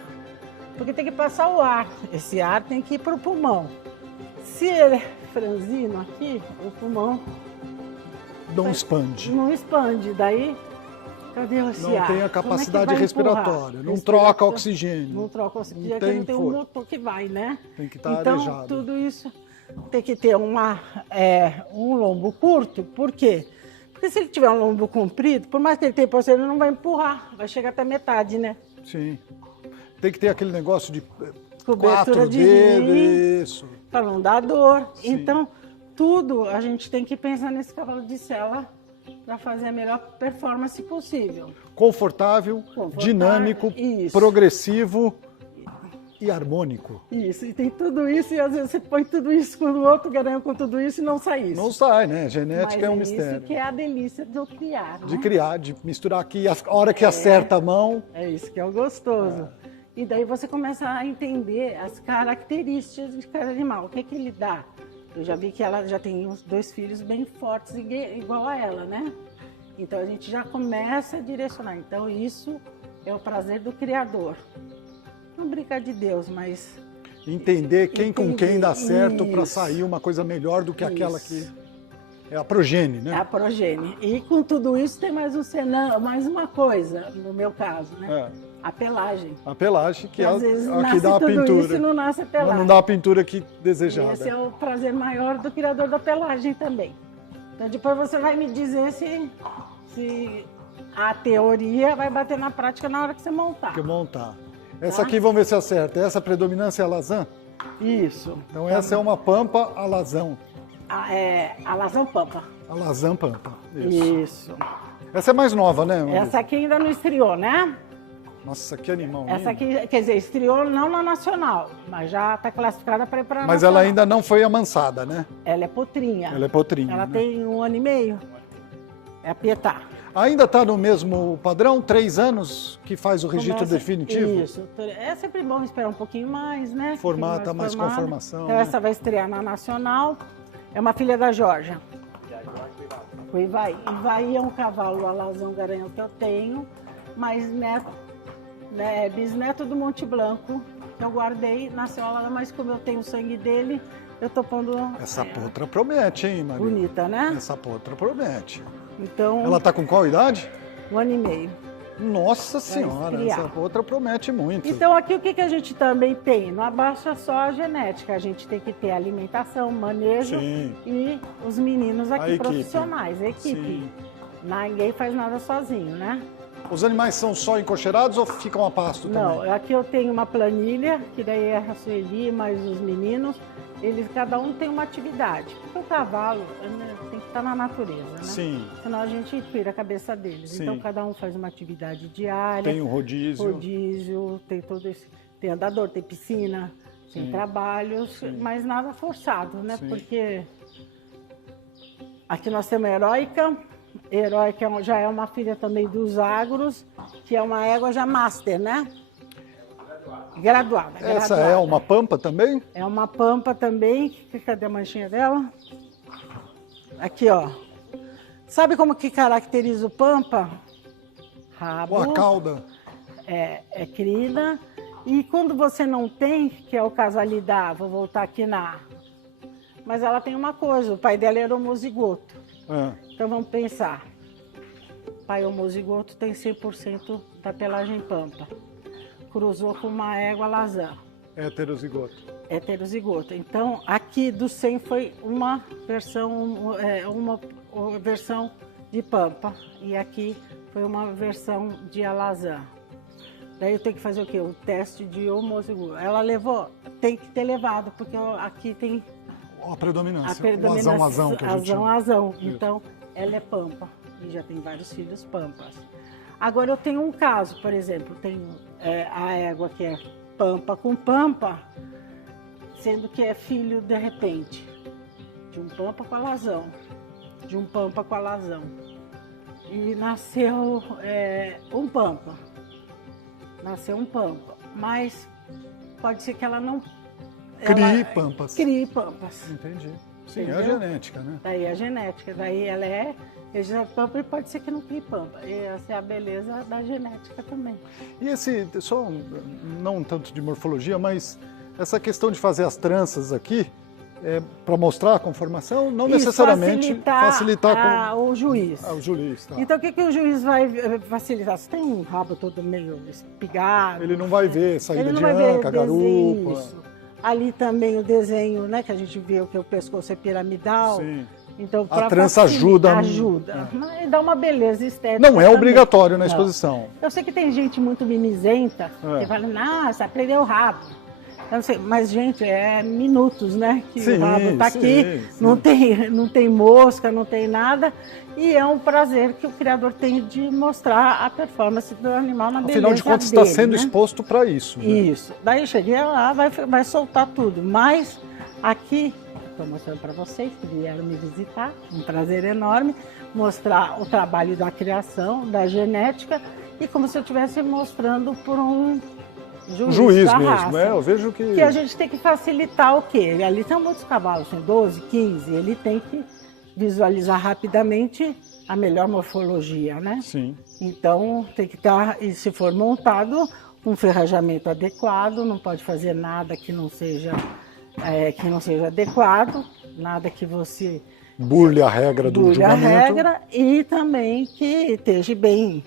Porque tem que passar o ar. Esse ar tem que ir para o pulmão. Se ele é franzino aqui, o pulmão não expande. Não expande. Daí, cadê esse ar? Não tem a capacidade respiratória. Não troca oxigênio. Não troca oxigênio, porque não tem um motor que vai, né? Tem que estar então, arejado. Tudo isso tem que ter um lombo curto. Por quê? Porque se ele tiver um lombo comprido, por mais que ele tenha porcelana, ele não vai empurrar, vai chegar até metade, né? Sim. Tem que ter aquele negócio de Cobertura 4 de dedos, rim, isso. para não dar dor. Sim. Então, tudo a gente tem que pensar nesse cavalo de sela para fazer a melhor performance possível. Confortável, dinâmico, isso. progressivo e harmônico. Isso, e tem tudo isso, e às vezes você põe tudo isso com o outro garanhão com tudo isso e não sai isso. Não sai, né? Genética é um Mas mistério. isso que é a delícia de eu criar, De né? criar, de misturar aqui, a hora que acerta a mão. É isso que é o gostoso. E daí você começa a entender as características de cada animal. O que que ele dá? Eu já vi que ela já tem uns 2 filhos bem fortes, igual a ela, né? Então a gente já começa a direcionar. Então isso é o prazer do criador. Não brincar de Deus, mas... Entender quem com quem dá certo para Isso. sair uma coisa melhor do que aquela que é a progenie, né? É a progenie. E com tudo isso tem mais uma coisa, no meu caso, né? A pelagem. A pelagem, que é às vezes a que nasce dá a tudo pintura. isso e não nasce a pelagem. Não dá a pintura que desejada. Esse é o prazer maior do criador da pelagem também. Então depois você vai me dizer se a teoria vai bater na prática na hora que você montar. Que montar. Essa aqui, vamos ver se acerta. Essa predominância é alazã? Isso. Então essa é uma pampa alazão. Alazão pampa. Alazã pampa. Isso. Essa é mais nova, né? Maurício? Essa aqui ainda não estreou, né? Nossa, que animal. Essa lindo. aqui, quer dizer, estreou não na nacional, mas já está classificada para ir para a Mas nacional. ela ainda não foi amansada, né? Ela é potrinha. Ela é potrinha. Ela né? tem 1 ano e meio. É a Pietá. Ainda está no mesmo padrão? 3 anos que faz o registro definitivo? Isso. É sempre bom esperar um pouquinho mais, né? Formata, mais formada. conformação. Então, né? essa vai estrear na nacional. É uma filha da Georgia. O Ivaí. Ivaí é um cavalo alazão garanhão que eu tenho, mas bisneto do Monte Blanco, que eu guardei, nasceu alazão, mas como eu tenho o sangue dele, eu tô pondo... Essa potra promete, hein, Maria? Bonita, né? Essa potra promete. Então, Ela está com qual idade? 1 ano e meio. Nossa Senhora, esfriar. essa potra promete muito. Então aqui o que a gente também tem? Não abaixa só a genética, a gente tem que ter alimentação, manejo Sim. e os meninos A aqui equipe. profissionais, a equipe. Sim. Ninguém faz nada sozinho, né? Os animais são só encocheirados ou ficam a pasto Não, também? aqui eu tenho uma planilha, que daí é a Sueli mais os meninos, cada um tem uma atividade. Porque o cavalo tem que estar na natureza, né? Sim. Senão a gente tira a cabeça deles. Sim. Então cada um faz uma atividade diária. Tem o rodízio. Rodízio, tem todo esse. Tem andador, tem piscina, tem trabalhos, mas nada forçado, né? Sim. Porque aqui nós temos a Heróica. Heróica já é uma filha também dos agros, que é uma égua já master, né? Graduada. Essa graduada. é uma pampa também? É uma pampa também. Cadê a manchinha dela? Aqui, ó. Sabe como que caracteriza o pampa? Rabo. Ou a cauda? É crina. E quando você não tem, que é o caso ali vou voltar aqui mas ela tem uma coisa, o pai dela era homozigoto. É. Então vamos pensar. Pai homozigoto tem 100% da pelagem pampa. Cruzou com uma égua alazã. Heterozigoto. Heterozigoto. Então aqui do 100 foi uma versão de pampa. E aqui foi uma versão de alazã. Daí eu tenho que fazer o quê? O teste de homozigoto. Ela levou, tem que ter levado, porque aqui tem A predominância. a predominância. O azão que a gente chama. Azão. Isso. Então, ela é pampa. E já tem vários filhos pampas. Agora eu tenho um caso, por exemplo, tenho a égua que é pampa com pampa, sendo que é filho, de repente, de um pampa com alazão. De um pampa com alazão. E nasceu um pampa. Nasceu um pampa. Mas pode ser que ela não... Crie pampas. Crie pampas. Entendi. Sim, Entendeu? é a genética, né? Daí a genética, daí ela é registrada pampa e pode ser que não crie pampa. E essa é a beleza da genética também. E não tanto de morfologia, mas essa questão de fazer as tranças aqui, para mostrar a conformação, não necessariamente facilitar o juiz. o juiz. Tá. Então o que o juiz vai facilitar? Se tem um rabo todo meio espigado... Ele não vai ver saída ele não de vai ver anca, garupa. isso. Ali também o desenho, né, que a gente viu que o pescoço é piramidal. Sim. Então, A trança ajuda. Ajuda. E dá uma beleza estética. Não é também. obrigatório na exposição. Eu sei que tem gente muito mimizenta que fala, nossa, aprendeu rápido. Eu não sei, mas, gente, é minutos, né? Que o rabo tá aqui, não tem mosca, não tem nada. E é um prazer que o criador tem de mostrar a performance do animal na beleza Afinal de contas, dele, está sendo exposto para isso. Né? Isso. Daí cheguei lá, vai soltar tudo. Mas aqui, estou mostrando para vocês que vieram me visitar, um prazer enorme, mostrar o trabalho da criação, da genética, e como se eu estivesse mostrando por um juiz da mesmo, raça. Eu vejo que... Que a gente tem que facilitar o quê? Ali tem muitos cavalos, tem 12, 15, ele tem que visualizar rapidamente a melhor morfologia, né? Sim. Então tem que estar, e se for montado, um ferrajamento adequado, não pode fazer nada que não seja adequado, nada que você burle a regra do julgamento. A regra, e também que esteja bem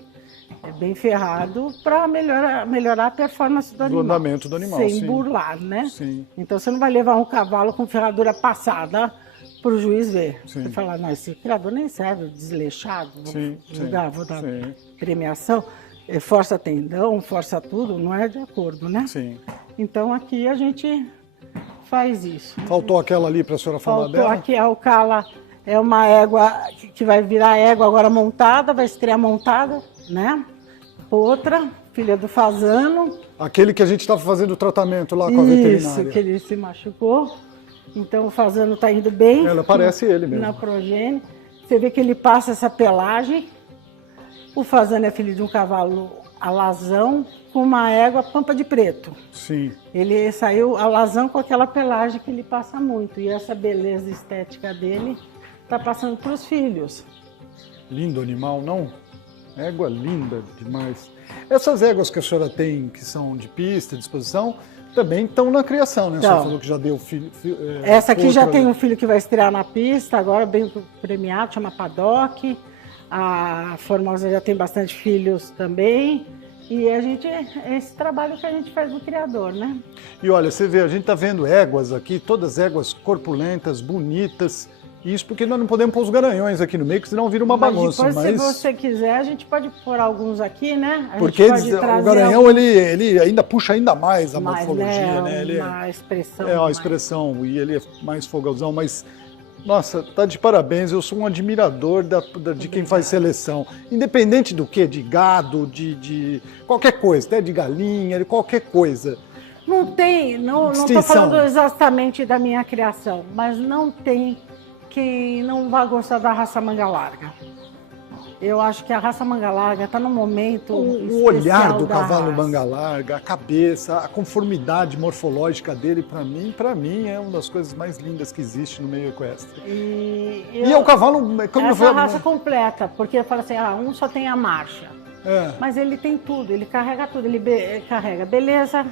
ferrado para melhorar a performance do animal. Andamento do animal, sem burlar, né? Sim. Então você não vai levar um cavalo com ferradura passada para o juiz ver. Sim. Você fala, não, esse criador nem serve, desleixado, vou dar premiação. Força tendão, força tudo, não é de acordo, né? Sim. Então aqui a gente faz isso. Faltou aquela ali para a senhora falar dela? Faltou aqui a Ocala, é uma égua que vai virar égua agora montada, vai estrear montada, né? Outra, filha do Fazano. Aquele que a gente estava fazendo o tratamento lá com a veterinária. Isso, que ele se machucou. Então o Fazano está indo bem. Ela parece ele mesmo. Na progênie. Você vê que ele passa essa pelagem. O Fazano é filho de um cavalo alazão com uma égua pampa de preto. Sim. Ele saiu alazão com aquela pelagem que ele passa muito. E essa beleza estética dele está passando para os filhos. Lindo animal, não? Égua linda demais. Essas éguas que a senhora tem, que são de pista, de exposição, também estão na criação, né? A senhora falou que já deu filho. Essa aqui já tem um filho que vai estrear na pista, agora bem premiado, chama Paddock. A Formosa já tem bastante filhos também. E esse trabalho que a gente faz no criador, né? E olha, você vê, a gente está vendo éguas aqui, todas éguas corpulentas, bonitas. Isso porque nós não podemos pôr os garanhões aqui no meio, porque senão vira uma bagunça. Depois, se você quiser, a gente pode pôr alguns aqui, né? Porque o garanhão, ele ainda puxa ainda mais a morfologia, né? Uma expressão. É, a expressão, e ele é mais folgazão, mas... Nossa, tá de parabéns, eu sou um admirador de quem faz seleção. Independente do que, de gado, de qualquer coisa, até de galinha, de qualquer coisa. Não estou falando exatamente da minha criação, mas não tem quem não vai gostar da raça manga larga. Eu acho que a raça manga larga está no momento o olhar do cavalo manga larga, a cabeça, a conformidade morfológica dele, para mim é uma das coisas mais lindas que existe no meio equestre. E é o cavalo... Essa raça completa, porque eu falo assim, um só tem a marcha. Mas ele tem tudo, ele carrega tudo, ele carrega beleza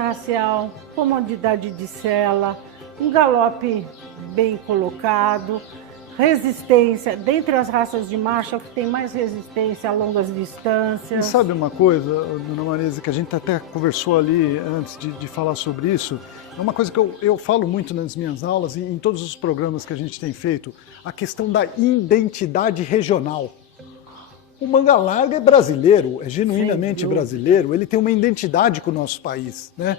racial, comodidade de sela, um galope bem colocado, resistência. Dentre as raças de marcha, o que tem mais resistência a longas distâncias. E sabe uma coisa, dona Marisa, que a gente até conversou ali antes de falar sobre isso? É uma coisa que eu falo muito nas minhas aulas e em todos os programas que a gente tem feito, a questão da identidade regional. O manga larga é brasileiro, é genuinamente brasileiro, ele tem uma identidade com o nosso país, né?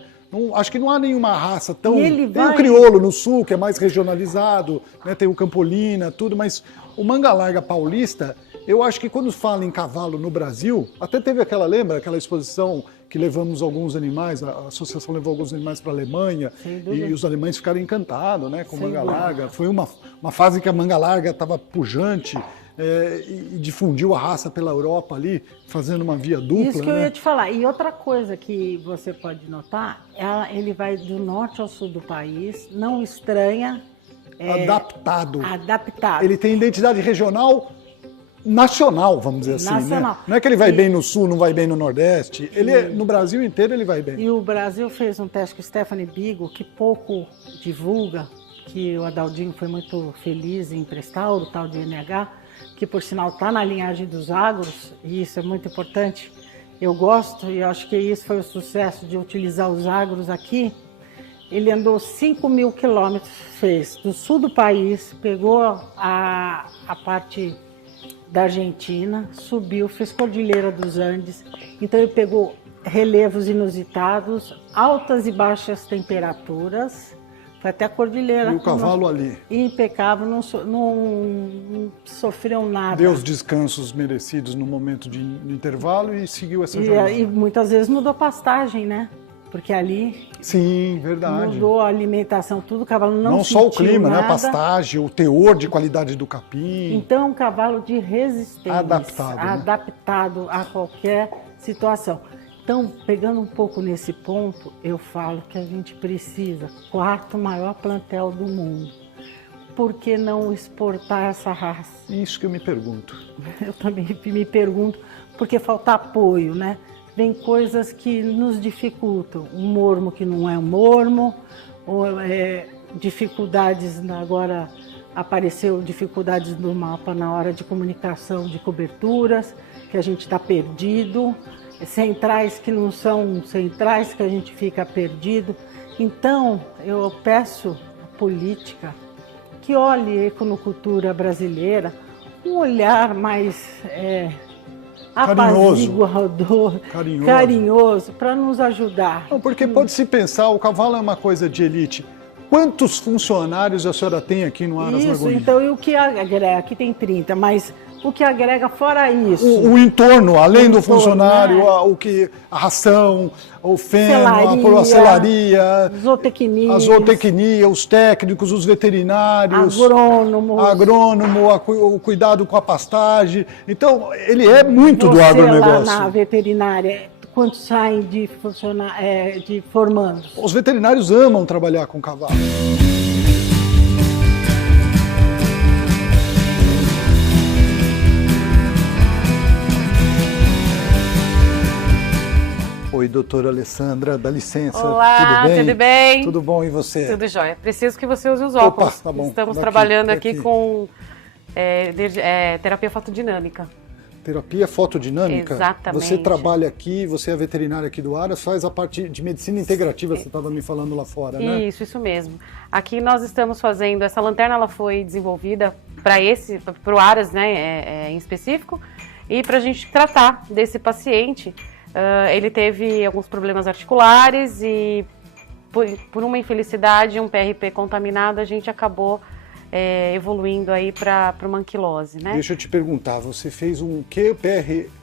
Acho que não há nenhuma raça tão... Tem o crioulo no sul, que é mais regionalizado, né? Tem o campolina, tudo, mas o manga larga paulista, eu acho que quando fala em cavalo no Brasil, até teve aquela exposição que levamos alguns animais, a associação levou alguns animais para a Alemanha, e os alemães ficaram encantados, né, com o manga larga. Foi uma fase que a manga larga estava pujante, e difundiu a raça pela Europa ali, fazendo uma via dupla. Isso que eu ia te falar. E outra coisa que você pode notar, ele vai do norte ao sul do país, não estranha. Adaptado. Adaptado. Ele tem identidade regional nacional, vamos dizer assim, né? Não é que ele vai bem no sul, não vai bem no nordeste. No Brasil inteiro ele vai bem. E o Brasil fez um teste com Stephanie Bigo, que pouco divulga, que o Adaldinho foi muito feliz em emprestar, o tal de NH, que por sinal está na linhagem dos agros, e isso é muito importante. Eu gosto, e acho que isso foi o sucesso de utilizar os agros aqui. Ele andou 5.000 quilômetros, fez do sul do país, pegou a parte da Argentina, subiu, fez Cordilheira dos Andes. Então ele pegou relevos inusitados, altas e baixas temperaturas, foi até a Cordilheira. E o cavalo ali? Impecável, não sofreu nada. Deu os descansos merecidos no momento de intervalo e seguiu essa jornada. E muitas vezes mudou pastagem, né? Porque ali sim, verdade. Mudou a alimentação, tudo, o cavalo não só o clima, nada. né? A pastagem, o teor de qualidade do capim. Então é um cavalo de resistência. Adaptado, né? A qualquer situação. Então, pegando um pouco nesse ponto, eu falo que a gente precisa, 4º maior plantel do mundo. Por que não exportar essa raça? Isso que eu me pergunto. Eu também me pergunto, porque falta apoio, né? Vem coisas que nos dificultam. Um mormo que não é um mormo, ou dificuldades, agora apareceu dificuldades no mapa na hora de comunicação de coberturas, que a gente está perdido, centrais que não são centrais, que a gente fica perdido. Então, eu peço à política que olhe a econocultura brasileira, um olhar mais apaziguador, carinhoso, para nos ajudar. Não, porque pode-se pensar, o cavalo é uma coisa de elite. Quantos funcionários a senhora tem aqui no Aras Magonia? Isso, então, e o que agrega? Aqui tem 30, mas o que agrega fora isso? O entorno, além do funcionário, né? A ração, o feno, a selaria, a zootecnia, os técnicos, os veterinários, agrônomo, o cuidado com a pastagem. Então, ele é muito do agronegócio. Lá na veterinária, quantos saem de formandos? Os veterinários amam trabalhar com cavalo. Oi, doutora Alessandra, dá licença. Olá, tudo bem? Tudo bom, e você? Tudo jóia. Preciso que você use os óculos. Opa, tá bom. Estamos trabalhando aqui com terapia fotodinâmica. Terapia fotodinâmica? Exatamente. Você trabalha aqui, você é veterinária aqui do Aras, faz a parte de medicina integrativa, você estava me falando lá fora, né? Isso mesmo. Aqui nós estamos fazendo, essa lanterna ela foi desenvolvida para o Aras, né, em específico, e para a gente tratar desse paciente. Ele teve alguns problemas articulares e, por uma infelicidade, um PRP contaminado, a gente acabou evoluindo aí para uma anquilose, né? Deixa eu te perguntar, você fez um quê?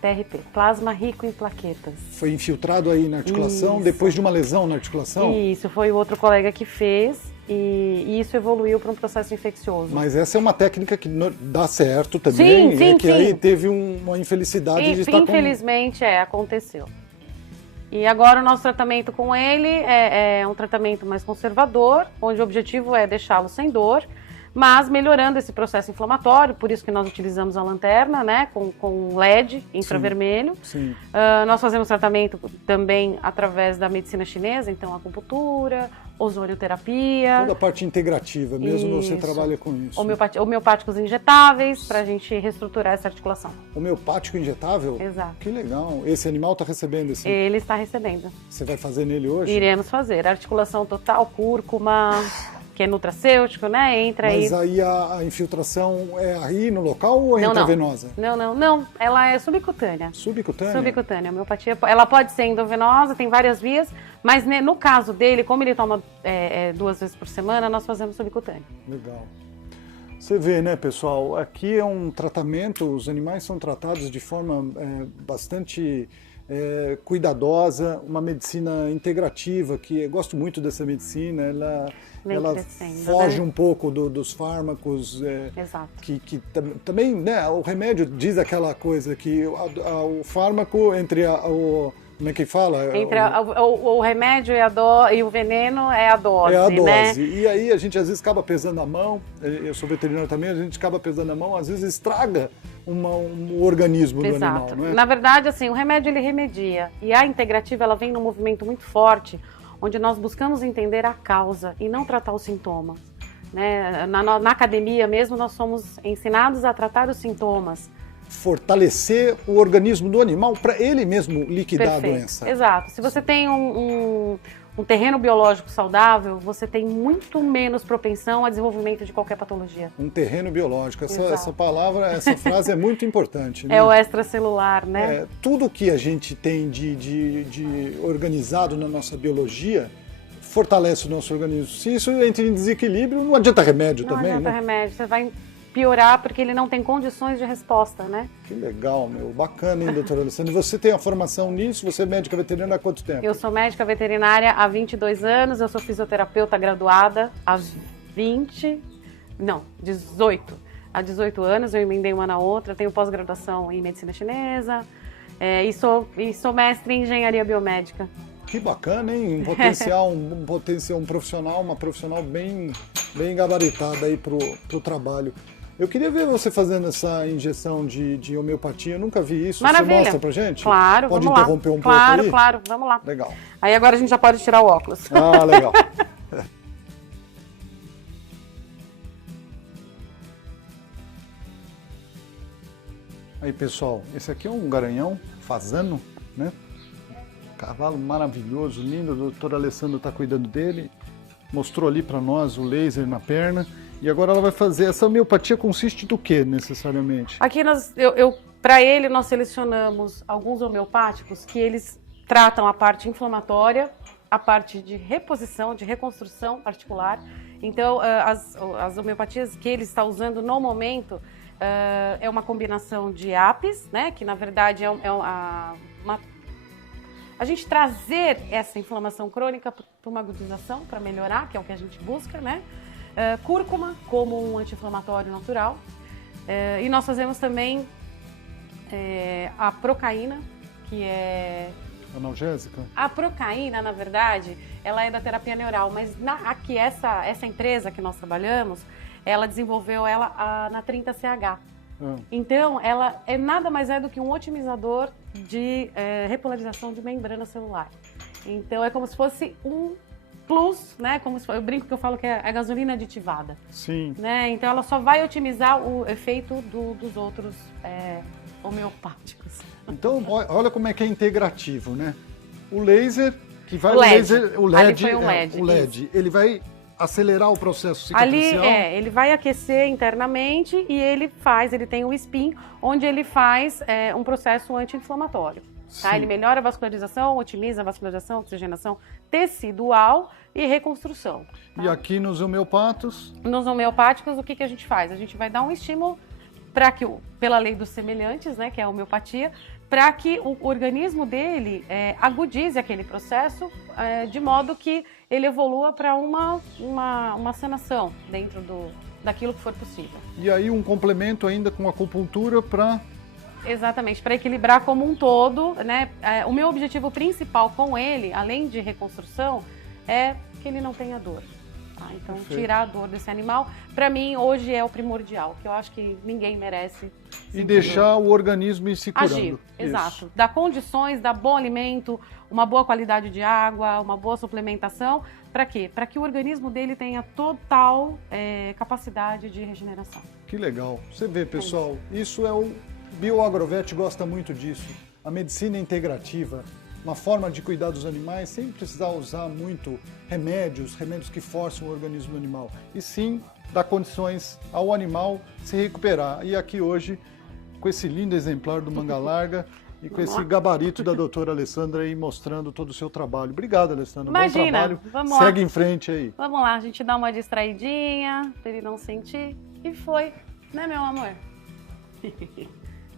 PRP, plasma rico em plaquetas. Foi infiltrado aí na articulação, depois de uma lesão na articulação? Isso, foi o outro colega que fez. E isso evoluiu para um processo infeccioso. Mas essa é uma técnica que dá certo também, sim, que aí teve uma infelicidade de estar infelizmente, aconteceu. E agora o nosso tratamento com ele é um tratamento mais conservador, onde o objetivo é deixá-lo sem dor, mas melhorando esse processo inflamatório, por isso que nós utilizamos a lanterna, né, com LED infravermelho. Sim. Nós fazemos tratamento também através da medicina chinesa, então acupuntura, ozonioterapia. Toda a parte integrativa, mesmo você trabalha com isso. Homeopáticos injetáveis, para a gente reestruturar essa articulação. Homeopático injetável? Exato. Que legal. Esse animal está recebendo esse? Ele está recebendo. Você vai fazer nele hoje? Iremos fazer. Articulação total, cúrcuma, que é nutracêutico, né? Entra aí. Mas aí a infiltração é aí no local ou é intravenosa? Não. Ela é subcutânea. Subcutânea? Subcutânea. A homeopatia, ela pode ser endovenosa, tem várias vias, mas no caso dele, como ele toma 2 vezes por semana, nós fazemos subcutânea. Legal. Você vê, né, pessoal? Aqui é um tratamento, os animais são tratados de forma bastante cuidadosa, uma medicina integrativa, que eu gosto muito dessa medicina, ela foge um pouco dos fármacos, Exato. que também, né, o remédio diz aquela coisa que o fármaco entre como é que fala? Entre o remédio e o veneno é a dose, né? E aí a gente às vezes acaba pesando a mão, eu sou veterinário também, a gente acaba pesando a mão, às vezes estraga um organismo do animal, não é? Na verdade, assim, o remédio ele remedia, e a integrativa ela vem num movimento muito forte, onde nós buscamos entender a causa e não tratar os sintomas. Né? Na academia mesmo, nós somos ensinados a tratar os sintomas. Fortalecer o organismo do animal para ele mesmo liquidar a doença. Exato. Se você tem um terreno biológico saudável, você tem muito menos propensão a desenvolvimento de qualquer patologia. Um terreno biológico. Exato. Essa palavra, essa frase é muito importante. Né? É o extracelular, né? Tudo que a gente tem de organizado na nossa biologia fortalece o nosso organismo. Se isso entra em desequilíbrio, não adianta remédio também, Não adianta né? remédio, você vai piorar porque ele não tem condições de resposta, né? Que legal, meu. Bacana, hein, doutora Alessandra? Você tem a formação nisso? Você é médica veterinária há quanto tempo? Eu sou médica veterinária há 22 anos, eu sou fisioterapeuta graduada há 18. Há 18 anos, eu emendei uma na outra, tenho pós-graduação em medicina chinesa e sou mestre em engenharia biomédica. Que bacana, hein? Um profissional, uma profissional bem gabaritada aí pro trabalho. Eu queria ver você fazendo essa injeção de homeopatia. Eu nunca vi isso. Maravilha. Você mostra pra gente? Claro, Pode vamos interromper lá. um pouco aí? Claro, vamos lá. Legal. Aí agora a gente já pode tirar o óculos. Ah, legal. Aí, pessoal, esse aqui é um garanhão fazano, né? Cavalo maravilhoso, lindo. A doutora Alessandra está cuidando dele. Mostrou ali para nós o laser na perna. E agora ela vai fazer. Essa homeopatia consiste do que, necessariamente? Aqui para ele nós selecionamos alguns homeopáticos que eles tratam a parte inflamatória, a parte de reposição, de reconstrução articular. Então, as homeopatias que ele está usando no momento é uma combinação de apis, né? Que na verdade a gente trazer essa inflamação crônica para uma agudização, para melhorar, que é o que a gente busca, né? Cúrcuma como um anti-inflamatório natural. E nós fazemos também a procaína, que é... Analgésica? A procaína, na verdade, ela é da terapia neural, mas aqui essa empresa que nós trabalhamos, ela desenvolveu ela na 30CH. Então, ela nada mais é do que um otimizador de repolarização de membrana celular. Então, é como se fosse um plus, né? Eu brinco que eu falo que é a gasolina aditivada. Sim. Né? Então, ela só vai otimizar o efeito dos outros homeopáticos. Então, olha como é que é integrativo, né? O laser, que vai... O LED, ele vai acelerar o processo cicatricial. Ali, ele vai aquecer internamente e ele tem o spin, onde ele faz um processo anti-inflamatório. Tá? Ele melhora a vascularização, otimiza a vascularização, oxigenação tecidual e reconstrução. Tá? E aqui nos homeopatos? Nos homeopáticos, o que a gente faz? A gente vai dar um estímulo para que, pela lei dos semelhantes, né, que é a homeopatia, para que o organismo dele agudize aquele processo de modo que ele evolua para uma sanação dentro daquilo que for possível. E aí um complemento ainda com acupuntura para... Exatamente, para equilibrar como um todo, né? O meu objetivo principal com ele, além de reconstrução, é que ele não tenha dor. Tá? Então, Perfeito. Tirar a dor desse animal, para mim, hoje é o primordial, que eu acho que ninguém merece. E deixar o organismo ir se curando. Agir, exato. Dar condições, dar bom alimento, uma boa qualidade de água, uma boa suplementação. Para quê? Para que o organismo dele tenha total capacidade de regeneração. Que legal. Você vê, pessoal, isso é o Bioagrovet gosta muito disso. A medicina integrativa, uma forma de cuidar dos animais sem precisar usar muito remédios que forçam o organismo animal. E sim, dar condições ao animal se recuperar. E aqui hoje, com esse lindo exemplar do Manga Larga e com esse gabarito da doutora Alessandra aí mostrando todo o seu trabalho. Obrigado, Alessandra. Imagina, bom trabalho. vamos Segue lá. em frente aí. Vamos lá, a gente dá uma distraidinha, para ele não sentir. E foi, né, meu amor?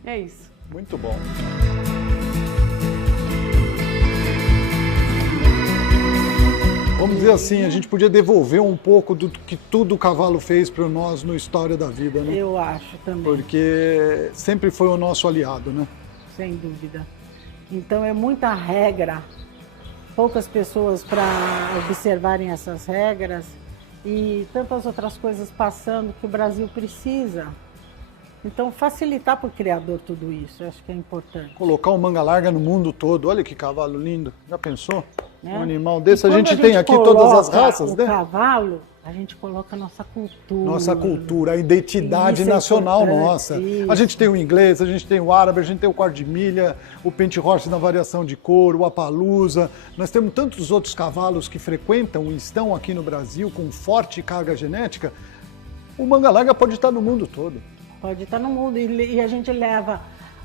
É isso. Muito bom. Vamos dizer assim, a gente podia devolver um pouco do que tudo o cavalo fez para nós no História da Vida, né? Eu acho também. Porque sempre foi o nosso aliado, né? Sem dúvida. Então é muita regra, poucas pessoas para observarem essas regras e tantas outras coisas passando que o Brasil precisa. Então facilitar para o criador tudo isso, eu acho que é importante. Colocar o Manga Larga no mundo todo, olha que cavalo lindo, já pensou? Um animal desse, a gente tem aqui todas as raças, né? O cavalo, a gente coloca a nossa cultura. Nossa cultura, a identidade nacional nossa. Isso. A gente tem o inglês, a gente tem o árabe, a gente tem o quarto de milha, o penthorse na variação de cor, o Appaloosa. Nós temos tantos outros cavalos que frequentam e estão aqui no Brasil com forte carga genética. O manga larga pode estar no mundo todo. Pode estar no mundo. E a gente leva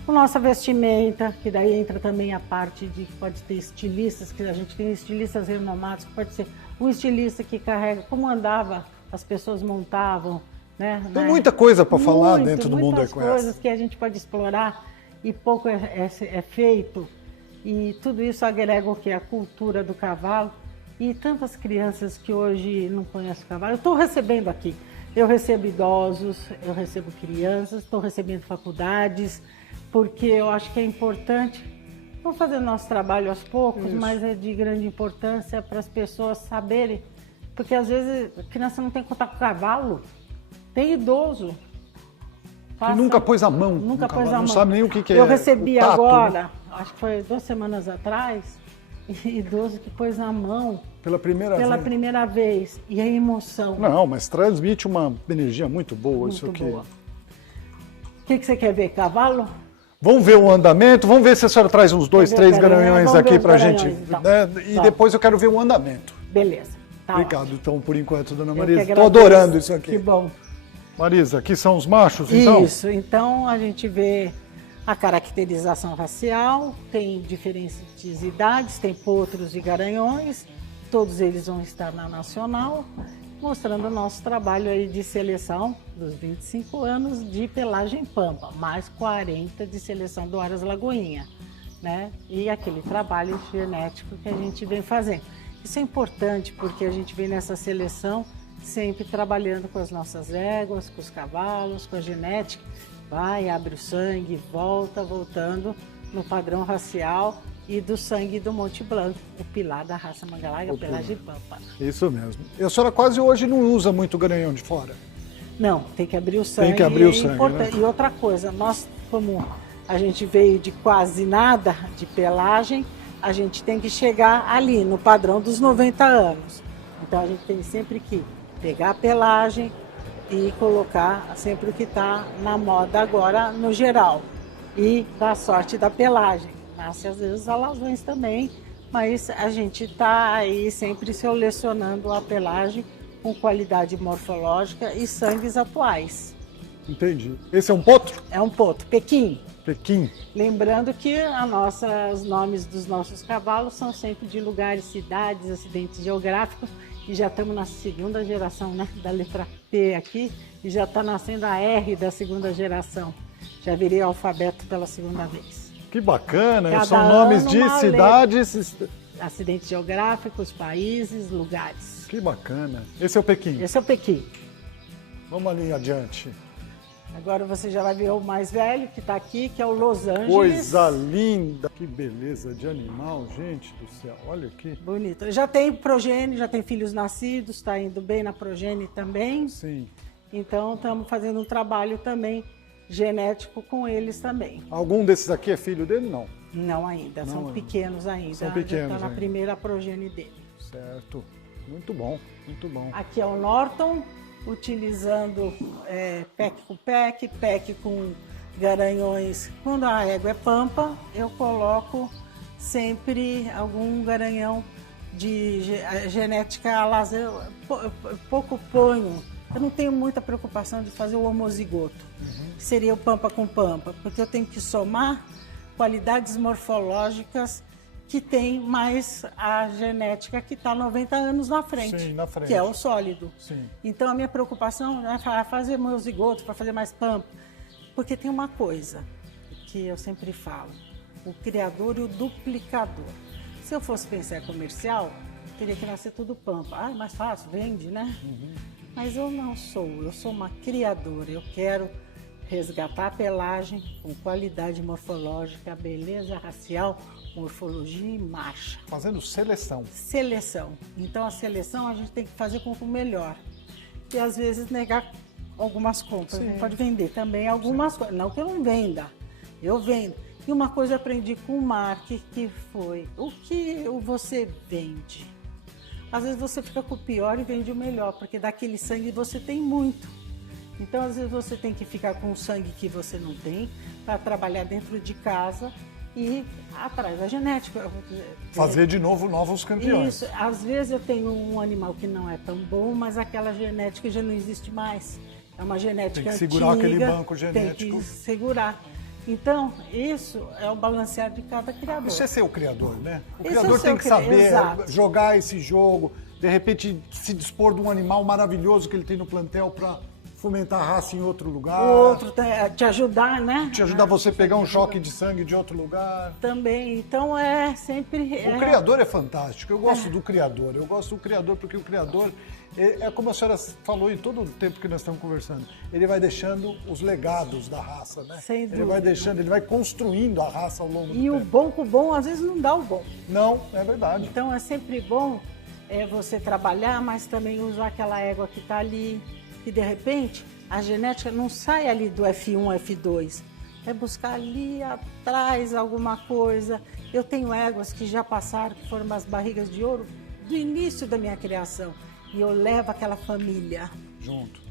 a nossa vestimenta, que daí entra também a parte de que pode ter estilistas, que a gente tem estilistas renomados, que pode ser um estilista que carrega como andava, as pessoas montavam, né? Tem muita coisa para falar dentro do mundo equestre. Muitas coisas que a gente pode explorar e pouco é feito. E tudo isso agrega o que? A cultura do cavalo. E tantas crianças que hoje não conhecem o cavalo. Eu estou recebendo aqui. Eu recebo idosos, eu recebo crianças, estou recebendo faculdades, porque eu acho que é importante. Vamos fazer nosso trabalho aos poucos, isso. Mas é de grande importância para as pessoas saberem. Porque às vezes a criança não tem contato com o cavalo, tem idoso. Que nunca pôs a mão. Nunca pôs a mão. Não sabe nem o que é. Eu recebi tato, agora, né? Acho que foi 2 semanas atrás, idoso que pôs a mão. Pela primeira vez. E a emoção. Não, mas transmite uma energia muito boa muito isso aqui. Boa. O que você quer ver? Cavalo? Vamos ver o andamento, vamos ver se a senhora traz uns 2, 3 garanhões aqui pra gente. Então. Né? E depois eu quero ver o andamento. Beleza. Tá. Obrigado, ótimo. Então, por enquanto, dona Marisa. Estou adorando isso aqui. Que bom. Marisa, aqui são os machos, então? Isso, então a gente vê a caracterização racial, tem diferentes idades, tem potros e garanhões, todos eles vão estar na Nacional, mostrando o nosso trabalho aí de seleção dos 25 anos de pelagem pampa, mais 40 de seleção do Aras Lagoinha, né? E aquele trabalho genético que a gente vem fazendo. Isso é importante porque a gente vem nessa seleção sempre trabalhando com as nossas éguas, com os cavalos, com a genética, vai, abre o sangue, voltando no padrão racial e do sangue do Monte Blanco, o pilar da raça manga larga, pelagem pampa. Isso mesmo. E a senhora quase hoje não usa muito garanhão de fora? Não, tem que abrir o sangue. Tem que abrir o sangue, né? E outra coisa, nós, como a gente veio de quase nada de pelagem, a gente tem que chegar ali, no padrão dos 90 anos. Então a gente tem sempre que pegar a pelagem e colocar sempre o que está na moda agora no geral. E dar sorte da pelagem. Nasce às vezes alazões também, mas a gente está aí sempre selecionando a pelagem com qualidade morfológica e sangues atuais. Entendi. Esse é um potro? É um potro, Pequim. Pequim. Lembrando que os nomes dos nossos cavalos são sempre de lugares, cidades, acidentes geográficos, e já estamos na 2ª geração, né, da letra P aqui, e já está nascendo a R da 2ª geração. Já virei alfabeto pela 2ª vez. Que bacana, Cada são nomes de cidades. Acidentes geográficos, países, lugares. Que bacana. Esse é o Pequim. Esse é o Pequim. Vamos ali adiante. Agora você já vai ver o mais velho que está aqui, que é o Los Angeles. Coisa linda! Que beleza de animal, gente do céu. Olha aqui. Bonito. Já tem progênie, já tem filhos nascidos, está indo bem na progênie também. Sim. Então estamos fazendo um trabalho também genético com eles também. Algum desses aqui é filho dele? Não. Não ainda, Não, são pequenos ainda. São pequenos já está na ainda. primeira progênie dele. Certo. Muito bom, muito bom. Aqui é o Norton, utilizando PEC com PEC, PEC com garanhões. Quando a égua é pampa, eu coloco sempre algum garanhão de genética alasa. Eu pouco ponho. Eu não tenho muita preocupação de fazer o homozigoto, que seria o pampa com pampa, porque eu tenho que somar qualidades morfológicas que tem mais a genética que está 90 anos na frente, Sim, na frente, que é o sólido. Sim. Então a minha preocupação é fazer meu zigoto para fazer mais pampa, porque tem uma coisa que eu sempre falo, o criador e o duplicador. Se eu fosse pensar em comercial, teria que nascer tudo pampa. Ah, é mais fácil, vende, né? Mas eu não sou, eu sou uma criadora, eu quero resgatar a pelagem com qualidade morfológica, beleza racial, morfologia e marcha. Fazendo seleção. Seleção. Então a seleção a gente tem que fazer com o melhor. E às vezes negar algumas compras. A gente pode vender também algumas coisas. Não que eu não venda, eu vendo. E uma coisa eu aprendi com o Mark, que foi o que você vende. Às vezes você fica com o pior e vende o melhor, porque daquele sangue você tem muito. Então, às vezes você tem que ficar com o sangue que você não tem para trabalhar dentro de casa e atrás da genética. Fazer de novo novos campeões. Isso. Às vezes eu tenho um animal que não é tão bom, mas aquela genética já não existe mais. É uma genética tem que antiga. Segurar aquele banco genético. Tem que segurar. Então, isso é o balancear de cada criador. Isso é ser o criador, né? O Esse criador é tem que saber exato. jogar esse jogo, de repente se dispor de um animal maravilhoso que ele tem no plantel para fomentar a raça em outro lugar. O outro te ajudar, né? Te ajudar você a pegar um choque de sangue de outro lugar. Também. Então, é sempre... O criador é fantástico. Eu gosto do criador. Eu gosto do criador porque o criador... É como a senhora falou em todo o tempo que nós estamos conversando. Ele vai deixando os legados da raça, né? Sem dúvida. Ele vai deixando, ele vai construindo a raça ao longo do tempo. E o bom com o bom, às vezes, não dá o bom. Não, é verdade. Então, é sempre bom você trabalhar, mas também usar aquela égua que está ali. E, de repente, a genética não sai ali do F1, F2. É buscar ali atrás alguma coisa. Eu tenho éguas que já passaram, que foram umas barrigas de ouro, do início da minha criação. E eu levo aquela família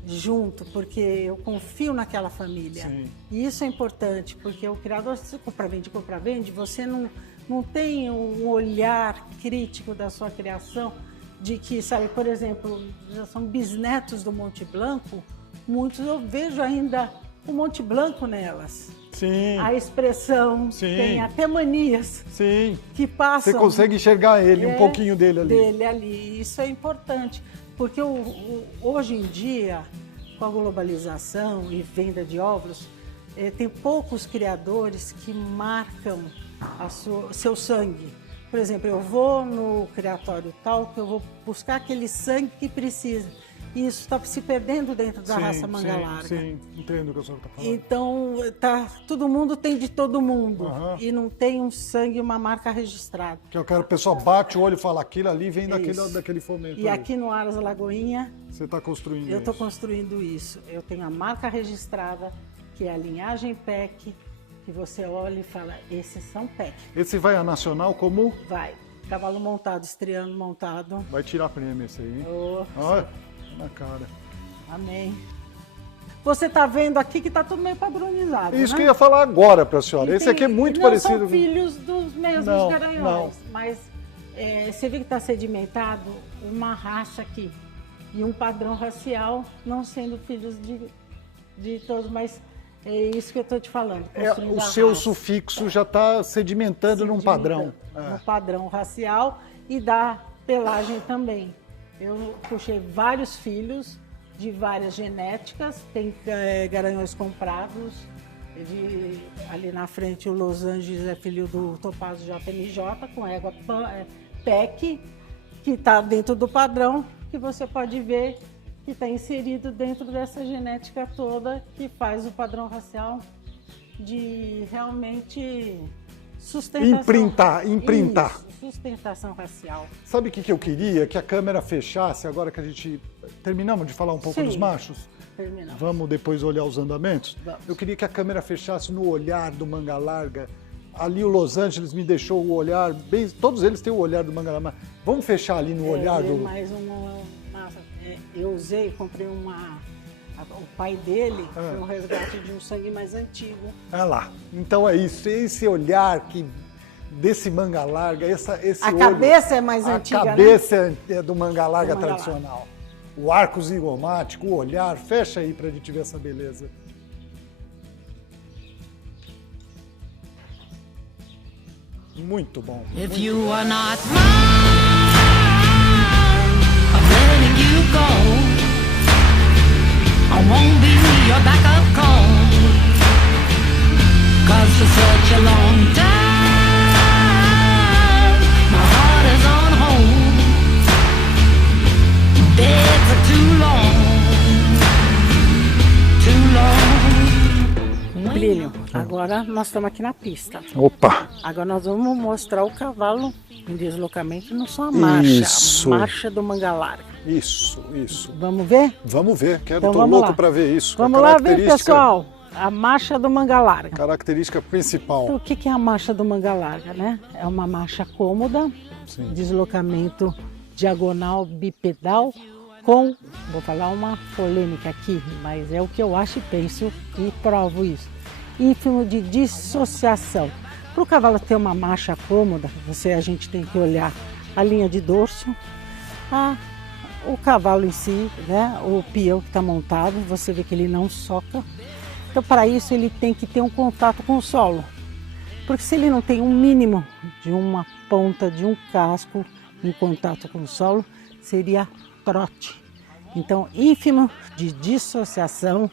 junto, porque eu confio naquela família. Sim. E isso é importante, porque o criador, se compra, vende, você não tem um olhar crítico da sua criação, de que, sabe, por exemplo, já são bisnetos do Monte Blanco, muitos eu vejo ainda o Monte Blanco nelas. Sim. A expressão, Sim. tem até manias Sim. que passam. Você consegue enxergar ele, um pouquinho dele ali. Isso é importante, porque hoje em dia, com a globalização e venda de óvulos, tem poucos criadores que marcam seu sangue. Por exemplo, eu vou no criatório tal, que eu vou buscar aquele sangue que precisa. E isso está se perdendo dentro da raça manga larga. Sim, entendo o que a senhora está falando. Então, todo mundo tem de todo mundo. Uhum. E não tem um sangue, uma marca registrada. Que eu quero, a pessoa bate o olho e fala, aquilo ali vem daquele fomento. E aqui no Aras Lagoinha, você está construindo eu estou isso. construindo isso. Eu tenho a marca registrada, que é a linhagem PEC, que você olha e fala, esses são PEC. Esse vai a nacional como? Vai. Cavalo montado, estreando montado. Vai tirar prêmio esse aí, hein? Oh, olha, na cara. Amém. Você está vendo aqui que está tudo meio padronizado, Isso né? que eu ia falar agora para a senhora. Esse aqui é muito não parecido. Não são filhos dos mesmos garanhões, não. mas você vê que está sedimentado uma raça aqui e um padrão racial, não sendo filhos de todos, mas é isso que eu estou te falando. O seu sufixo já está sedimentando num padrão. No padrão racial e da pelagem também. Eu puxei vários filhos de várias genéticas, tem garanhões comprados, ali na frente o Los Angeles é filho do Topázio JMJ, com égua PEC, que está dentro do padrão, que você pode ver que está inserido dentro dessa genética toda, que faz o padrão racial de realmente sustentação. Imprintar. Isso, sustentação racial. Sabe o que eu queria? Que a câmera fechasse, agora que a gente... Terminamos de falar um pouco dos machos? Terminamos. Vamos depois olhar os andamentos? Vamos. Eu queria que a câmera fechasse no olhar do manga larga. Ali o Los Angeles me deixou o olhar, todos eles têm o olhar do manga larga. Vamos fechar ali no olhar do... Mais eu comprei o pai dele foi um resgate de um sangue mais antigo. Olha lá. Então é isso. Esse olhar desse manga larga, esse a olho, cabeça é mais antiga, a cabeça é do manga larga tradicional. O arco zigomático, o olhar. Fecha aí pra gente ver essa beleza. Muito bom. If you are not mine, I'm letting you go. I won't be your backup call, 'cause for such a long time my heart is on hold, dead for too long. Plínio, agora nós estamos aqui na pista. Opa! Agora nós vamos mostrar o cavalo em deslocamento, não só a marcha, Isso. a marcha do manga larga. Isso. Vamos ver? Vamos ver, Então tô vamos louco lá. para ver isso. Vamos lá ver, pessoal. a marcha do manga larga. Característica principal. Então, o que é a marcha do manga larga, né? É uma marcha cômoda, Sim. deslocamento diagonal bipedal com, vou falar uma polêmica aqui, mas é o que eu acho e penso e provo isso, ínfimo de dissociação. Para o cavalo ter uma marcha cômoda, a gente tem que olhar a linha de dorso, o cavalo em si, né? O peão que está montado, você vê que ele não soca. Então, para isso, ele tem que ter um contato com o solo. Porque se ele não tem um mínimo de uma ponta de um casco em contato com o solo, seria trote. Então, ínfimo de dissociação,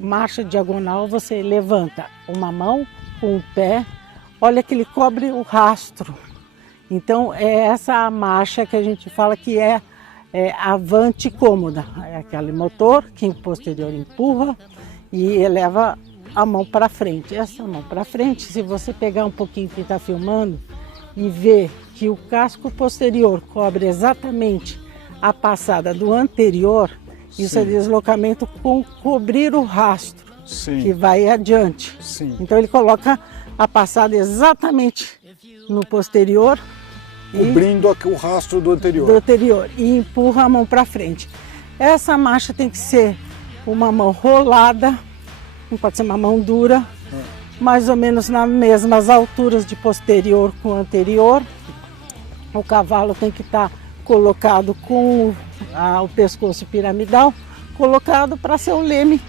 marcha diagonal, você levanta uma mão com o pé, olha que ele cobre o rastro. Então, é essa marcha que a gente fala que é avante cômoda. É aquele motor que em posterior empurra e eleva a mão para frente. Essa mão para frente, se você pegar um pouquinho quem está filmando e ver que o casco posterior cobre exatamente a passada do anterior, isso Sim. é deslocamento com cobrir o rastro, Sim. que vai adiante. Sim. Então ele coloca a passada exatamente no posterior Cobrindo o rastro do anterior. e empurra a mão para frente. Essa marcha tem que ser uma mão rolada, não pode ser uma mão dura, mais ou menos nas mesmas alturas de posterior com anterior. O cavalo tem que estar colocado com o pescoço piramidal, colocado para ser o leme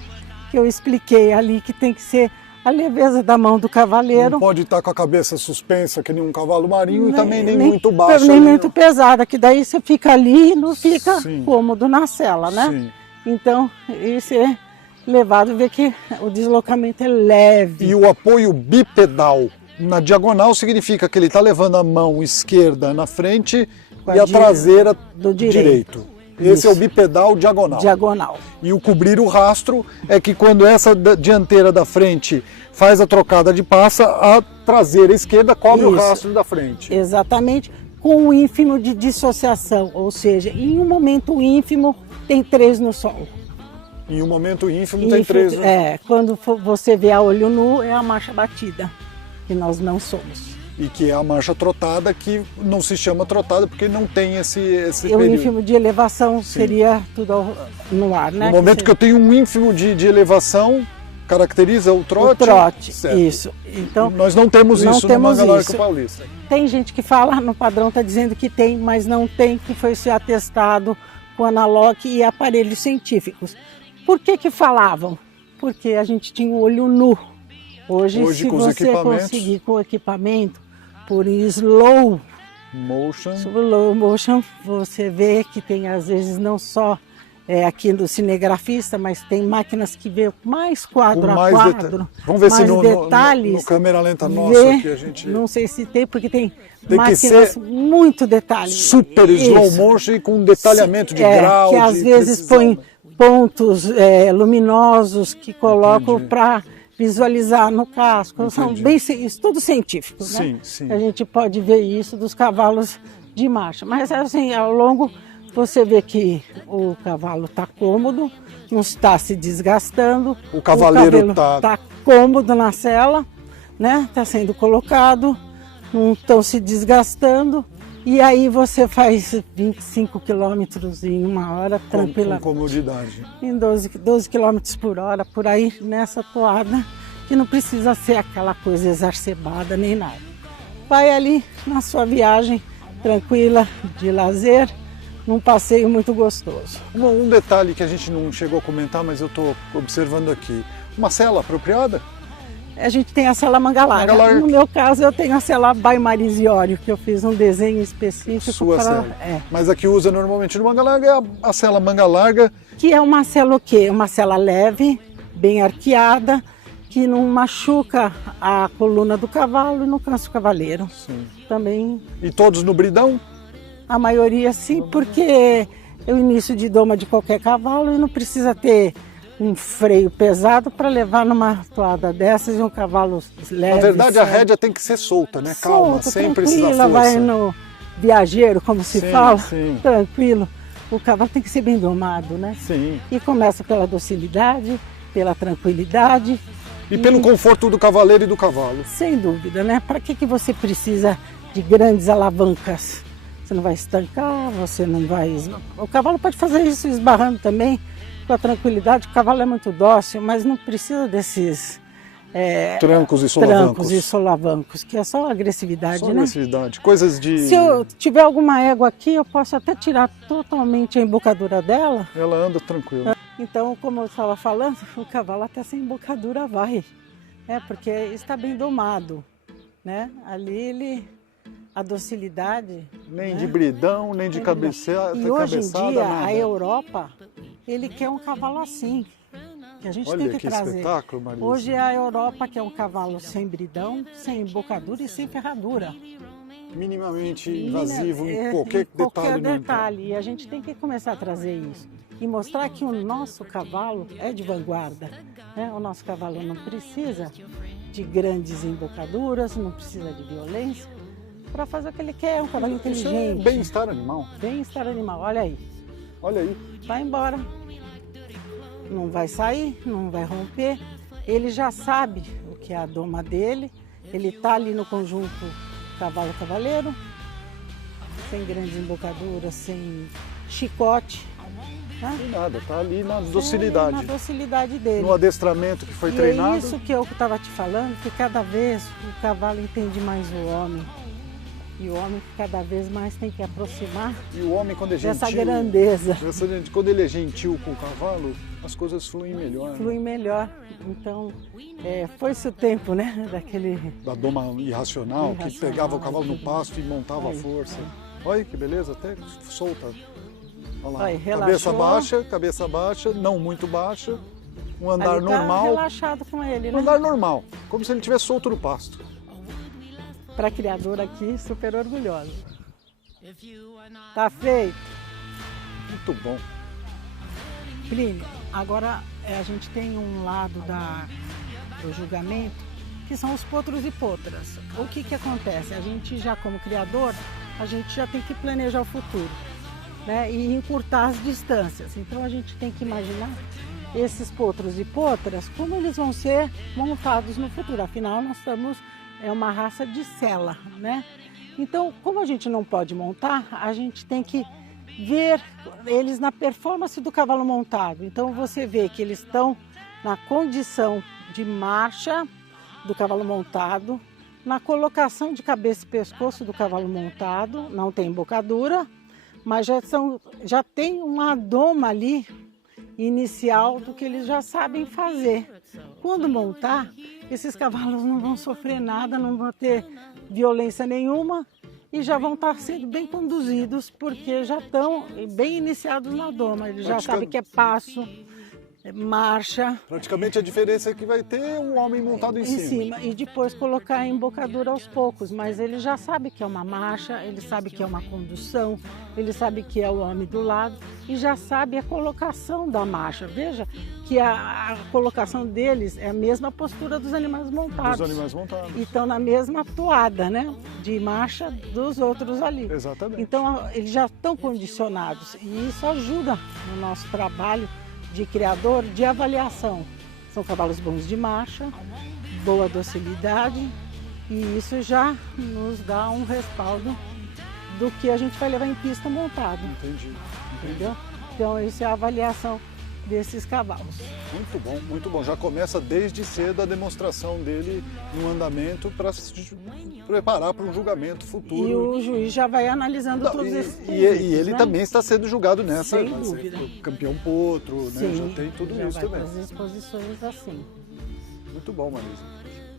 que eu expliquei ali, que tem que ser a leveza da mão do cavaleiro. Não pode estar com a cabeça suspensa que nem um cavalo marinho e também nem muito baixa. Nem muito pesada, que daí você fica ali e não fica Sim. cômodo na sela, né? Sim. Então, isso é levado a ver que o deslocamento é leve. E o apoio bipedal na diagonal significa que ele está levando a mão esquerda na frente Com e a traseira do direito. Isso. Esse é o bipedal diagonal. Diagonal. E o cobrir o rastro é que quando essa dianteira da frente faz a trocada de passa, a traseira esquerda cobre o Isso. rastro da frente. Exatamente, com o ínfimo de dissociação, ou seja, em um momento ínfimo tem 3 no solo. Em um momento ínfimo tem 3. Quando você vê a olho nu é a marcha batida, que nós não somos. E que é a marcha trotada, que não se chama trotada porque não tem esse E o período. ínfimo de elevação seria tudo no ar, né? No momento que eu tenho um ínfimo de elevação, caracteriza o trote? O trote, Certo. isso. Então, Nós não temos não isso temos no Manga Larga isso. Paulista. tem gente que fala, no padrão está dizendo que tem, mas não tem, que foi ser atestado com analogue e aparelhos científicos. Por que falavam? Porque a gente tinha o olho nu. Hoje se com os você equipamentos. conseguir com o equipamento, por slow motion, você vê que tem às vezes não só aqui do cinegrafista, mas tem máquinas que vê mais quadro Com a mais quadro, Vamos ver mais se no detalhes. câmera lenta nossa vê, aqui a gente... Não sei se tem, porque tem que máquinas ser muito detalhes. super slow Isso. motion e com detalhamento de grau, que de às vezes precisão, põe né? pontos luminosos que colocam Entendi. para visualizar no casco. São Entendi. bem estudos científicos, Sim, né? sim. A gente pode ver isso dos cavalos de marcha. Mas assim, ao longo você vê que o cavalo está cômodo, não está se desgastando. O cavaleiro cabelo tá- tá cômodo na sela, né? Está sendo colocado, não estão se desgastando. E aí você faz 25 quilômetros em uma hora, com tranquila, comodidade. em 12 quilômetros por hora, por aí, nessa toada, que não precisa ser aquela coisa exacerbada nem nada. Vai ali na sua viagem, tranquila, de lazer, num passeio muito gostoso. Um detalhe que a gente não chegou a comentar, mas eu estou observando aqui. Uma sela apropriada? A gente tem a sela manga larga. Manga larga. No meu caso, eu tenho a sela by Marisiório, que eu fiz um desenho específico Sua para... sela. Mas a que usa normalmente no Manga Larga é a sela Manga Larga. Que é uma cela o quê? Uma cela leve, bem arqueada, que não machuca a coluna do cavalo e não cansa o cavaleiro. Sim. Também, E todos no bridão? a maioria sim, porque é o início de doma de qualquer cavalo e não precisa ter um freio pesado para levar numa toada dessas e um cavalo leve. Na verdade, a sério. rédea tem que ser solta, né? Calma, Solto, sem precisar tranquila, força. vai no viajeiro, como se Sim, fala, sim. tranquilo. O cavalo tem que ser bem domado, né? Sim. E começa pela docilidade pela tranquilidade. E pelo conforto do cavaleiro e do cavalo. Sem dúvida, né? Para que você precisa de grandes alavancas? Você não vai estancar, você não vai... O cavalo pode fazer isso esbarrando também, com a tranquilidade. O cavalo é muito dócil, mas não precisa desses... trancos e solavancos. Que é só agressividade, Só né? agressividade, coisas de... Se eu tiver alguma égua aqui, eu posso até tirar totalmente a embocadura dela. Ela anda tranquila. Então, como eu estava falando, o cavalo até sem embocadura vai, porque está bem domado, né? Ali a docilidade... Nem né? de bridão, nem de cabeçada, E hoje em dia, nada. a Europa, ele quer um cavalo assim, que a gente Olha tem que trazer. espetáculo, Marisa. Hoje a Europa quer um cavalo sem bridão, sem embocadura e sem ferradura. Minimamente invasivo em qualquer detalhe. detalhe. E a gente tem que começar a trazer isso. E mostrar que o nosso cavalo é de vanguarda. Né? O nosso cavalo não precisa de grandes embocaduras, não precisa de violência, para fazer o que ele quer, um cavalo Isso é inteligente. bem-estar animal. Bem-estar animal, olha aí. Olha aí. Vai embora. Não vai sair, não vai romper. Ele já sabe o que é a doma dele. Ele está ali no conjunto cavalo-cavaleiro, sem grandes embocaduras, sem chicote. Né? Sem nada, tá ali na docilidade. Na docilidade dele. No adestramento que foi e treinado. É isso que eu estava te falando, que cada vez o cavalo entende mais o homem. E o homem cada vez mais tem que aproximar E o homem, quando é gentil, dessa grandeza. quando ele é gentil com o cavalo, as coisas fluem melhor. Flui melhor. Então, foi-se o tempo, né? Daquele... Da doma irracional, que pegava o cavalo no pasto e montava a força. Olha que beleza, até solta. Olha lá. Aí, relaxou. Cabeça baixa, não muito baixa. Um andar Ali tá normal. relaxado com ele, Um né? andar normal, como se ele estivesse solto no pasto. Para criador aqui, super orgulhosa. Tá feito. Muito bom. Plínio, agora a gente tem um lado do julgamento, que são os potros e potras. O que acontece? A gente já, como criador, a gente já tem que planejar o futuro, né? E encurtar as distâncias. Então a gente tem que imaginar esses potros e potras, como eles vão ser montados no futuro. Afinal, nós estamos... É uma raça de sela, né? Então, como a gente não pode montar, a gente tem que ver eles na performance do cavalo montado. Então, você vê que eles estão na condição de marcha do cavalo montado, na colocação de cabeça e pescoço do cavalo montado, não tem embocadura, mas já tem uma doma ali inicial do que eles já sabem fazer. Quando montar, esses cavalos não vão sofrer nada, não vão ter violência nenhuma e já vão estar sendo bem conduzidos porque já estão bem iniciados na doma. Eles já sabem que é passo, marcha. Praticamente a diferença é que vai ter um homem montado em cima. E depois colocar a embocadura aos poucos, mas ele já sabe que é uma marcha, ele sabe que é uma condução, ele sabe que é o homem do lado e já sabe a colocação da marcha. Veja que a colocação deles é a mesma postura dos animais montados. Dos animais montados. E estão na mesma toada, né, de marcha dos outros ali. Exatamente. Então eles já estão condicionados e isso ajuda no nosso trabalho de criador, de avaliação. São cavalos bons de marcha, boa docilidade e isso já nos dá um respaldo do que a gente vai levar em pista montado. Entendi. Entendeu? Então isso é a avaliação desses cavalos. Muito bom, muito bom. Já começa desde cedo a demonstração dele no andamento para se preparar para um julgamento futuro. E o juiz já vai analisando todos esses e ele né? também está sendo julgado nessa. Sem dúvida. Campeão potro, né? Sim, Já tem tudo já isso vai também. fazer exposições assim. Muito bom, Marisa.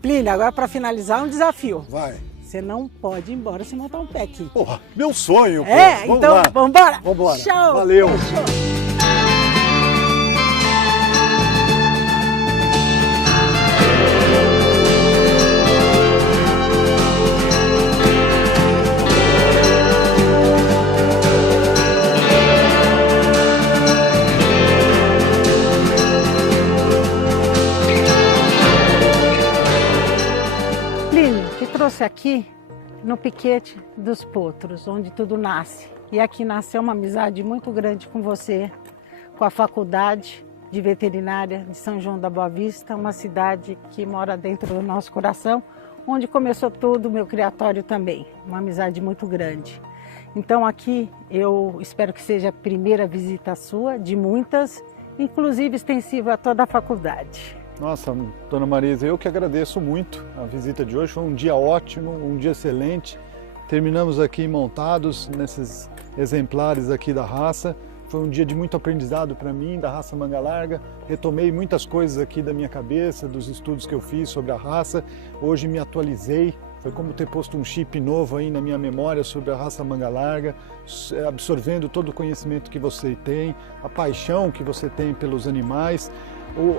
Plínio, agora para finalizar um desafio. Vai. Você não pode ir embora sem montar um pé aqui. Porra, meu sonho, pô. Vamos então lá. vambora? Vambora. Tchau. Valeu. Show. Trouxe aqui no piquete dos potros, onde tudo nasce. E aqui nasceu uma amizade muito grande com você, com a faculdade, de veterinária de São João da Boa Vista, uma cidade que mora dentro do nosso coração, onde começou tudo, o meu criatório também, uma amizade muito grande. Então aqui eu espero que seja a primeira visita sua, de muitas, inclusive extensiva a toda a faculdade. Nossa, dona Marisa, eu que agradeço muito a visita de hoje, foi um dia ótimo, um dia excelente. Terminamos aqui montados nesses exemplares aqui da raça. Foi um dia de muito aprendizado para mim, da raça manga larga. Retomei muitas coisas aqui da minha cabeça, dos estudos que eu fiz sobre a raça. Hoje me atualizei, foi como ter posto um chip novo aí na minha memória sobre a raça manga larga, absorvendo todo o conhecimento que você tem, a paixão que você tem pelos animais,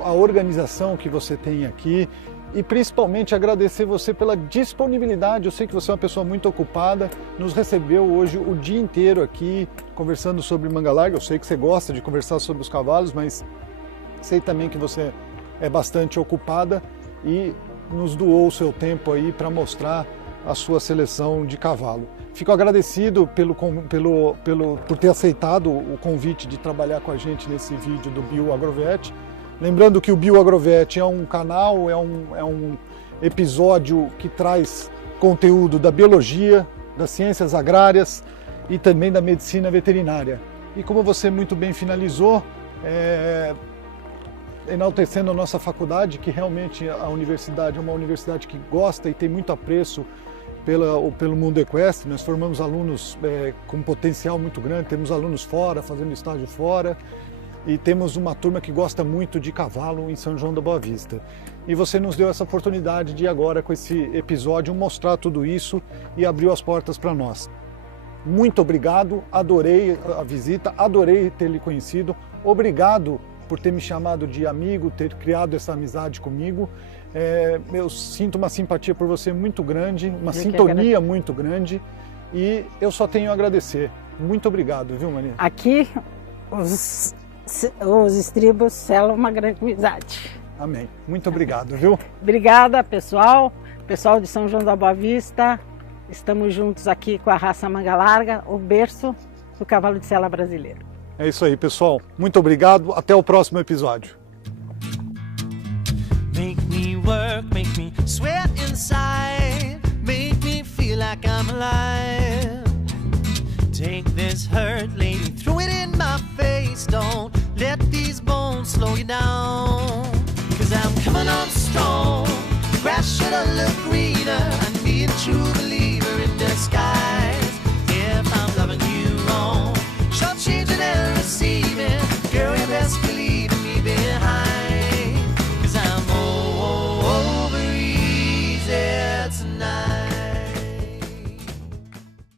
a organização que você tem aqui. E principalmente agradecer você pela disponibilidade. Eu sei que você é uma pessoa muito ocupada, nos recebeu hoje o dia inteiro aqui conversando sobre manga larga. Eu sei que você gosta de conversar sobre os cavalos, mas sei também que você é bastante ocupada e nos doou o seu tempo aí para mostrar a sua seleção de cavalo. Fico agradecido por ter aceitado o convite de trabalhar com a gente nesse vídeo do BioAgroVet. Lembrando que o BioAgroVet é um canal, é um episódio que traz conteúdo da biologia, das ciências agrárias e também da medicina veterinária. E como você muito bem finalizou, enaltecendo a nossa faculdade, que realmente a universidade é uma universidade que gosta e tem muito apreço pelo mundo equestre. Nós formamos alunos com potencial muito grande, temos alunos fora, fazendo estágio fora. E temos uma turma que gosta muito de cavalo em São João da Boa Vista. E você nos deu essa oportunidade de agora, com esse episódio, mostrar tudo isso e abriu as portas para nós. Muito obrigado, adorei a visita, adorei ter lhe conhecido, obrigado por ter me chamado de amigo, ter criado essa amizade comigo. Eu sinto uma simpatia por você muito grande, uma sintonia muito grande e eu só tenho a agradecer. Muito obrigado, viu, Maria? Aqui os estribos selam uma grande amizade. Amém. Muito obrigado, viu? Obrigada, pessoal. Pessoal de São João da Boa Vista, estamos juntos aqui com a raça manga larga, o berço do cavalo de sela brasileiro. É isso aí, pessoal. Muito obrigado. Até o próximo episódio. Make me work, make me sweat inside, make me feel like I'm alive. Take this hurt, lady, throw it in my face. Don't let these bones slow you down. 'Cause I'm coming on strong. Grass should have looked greener. I need to believe.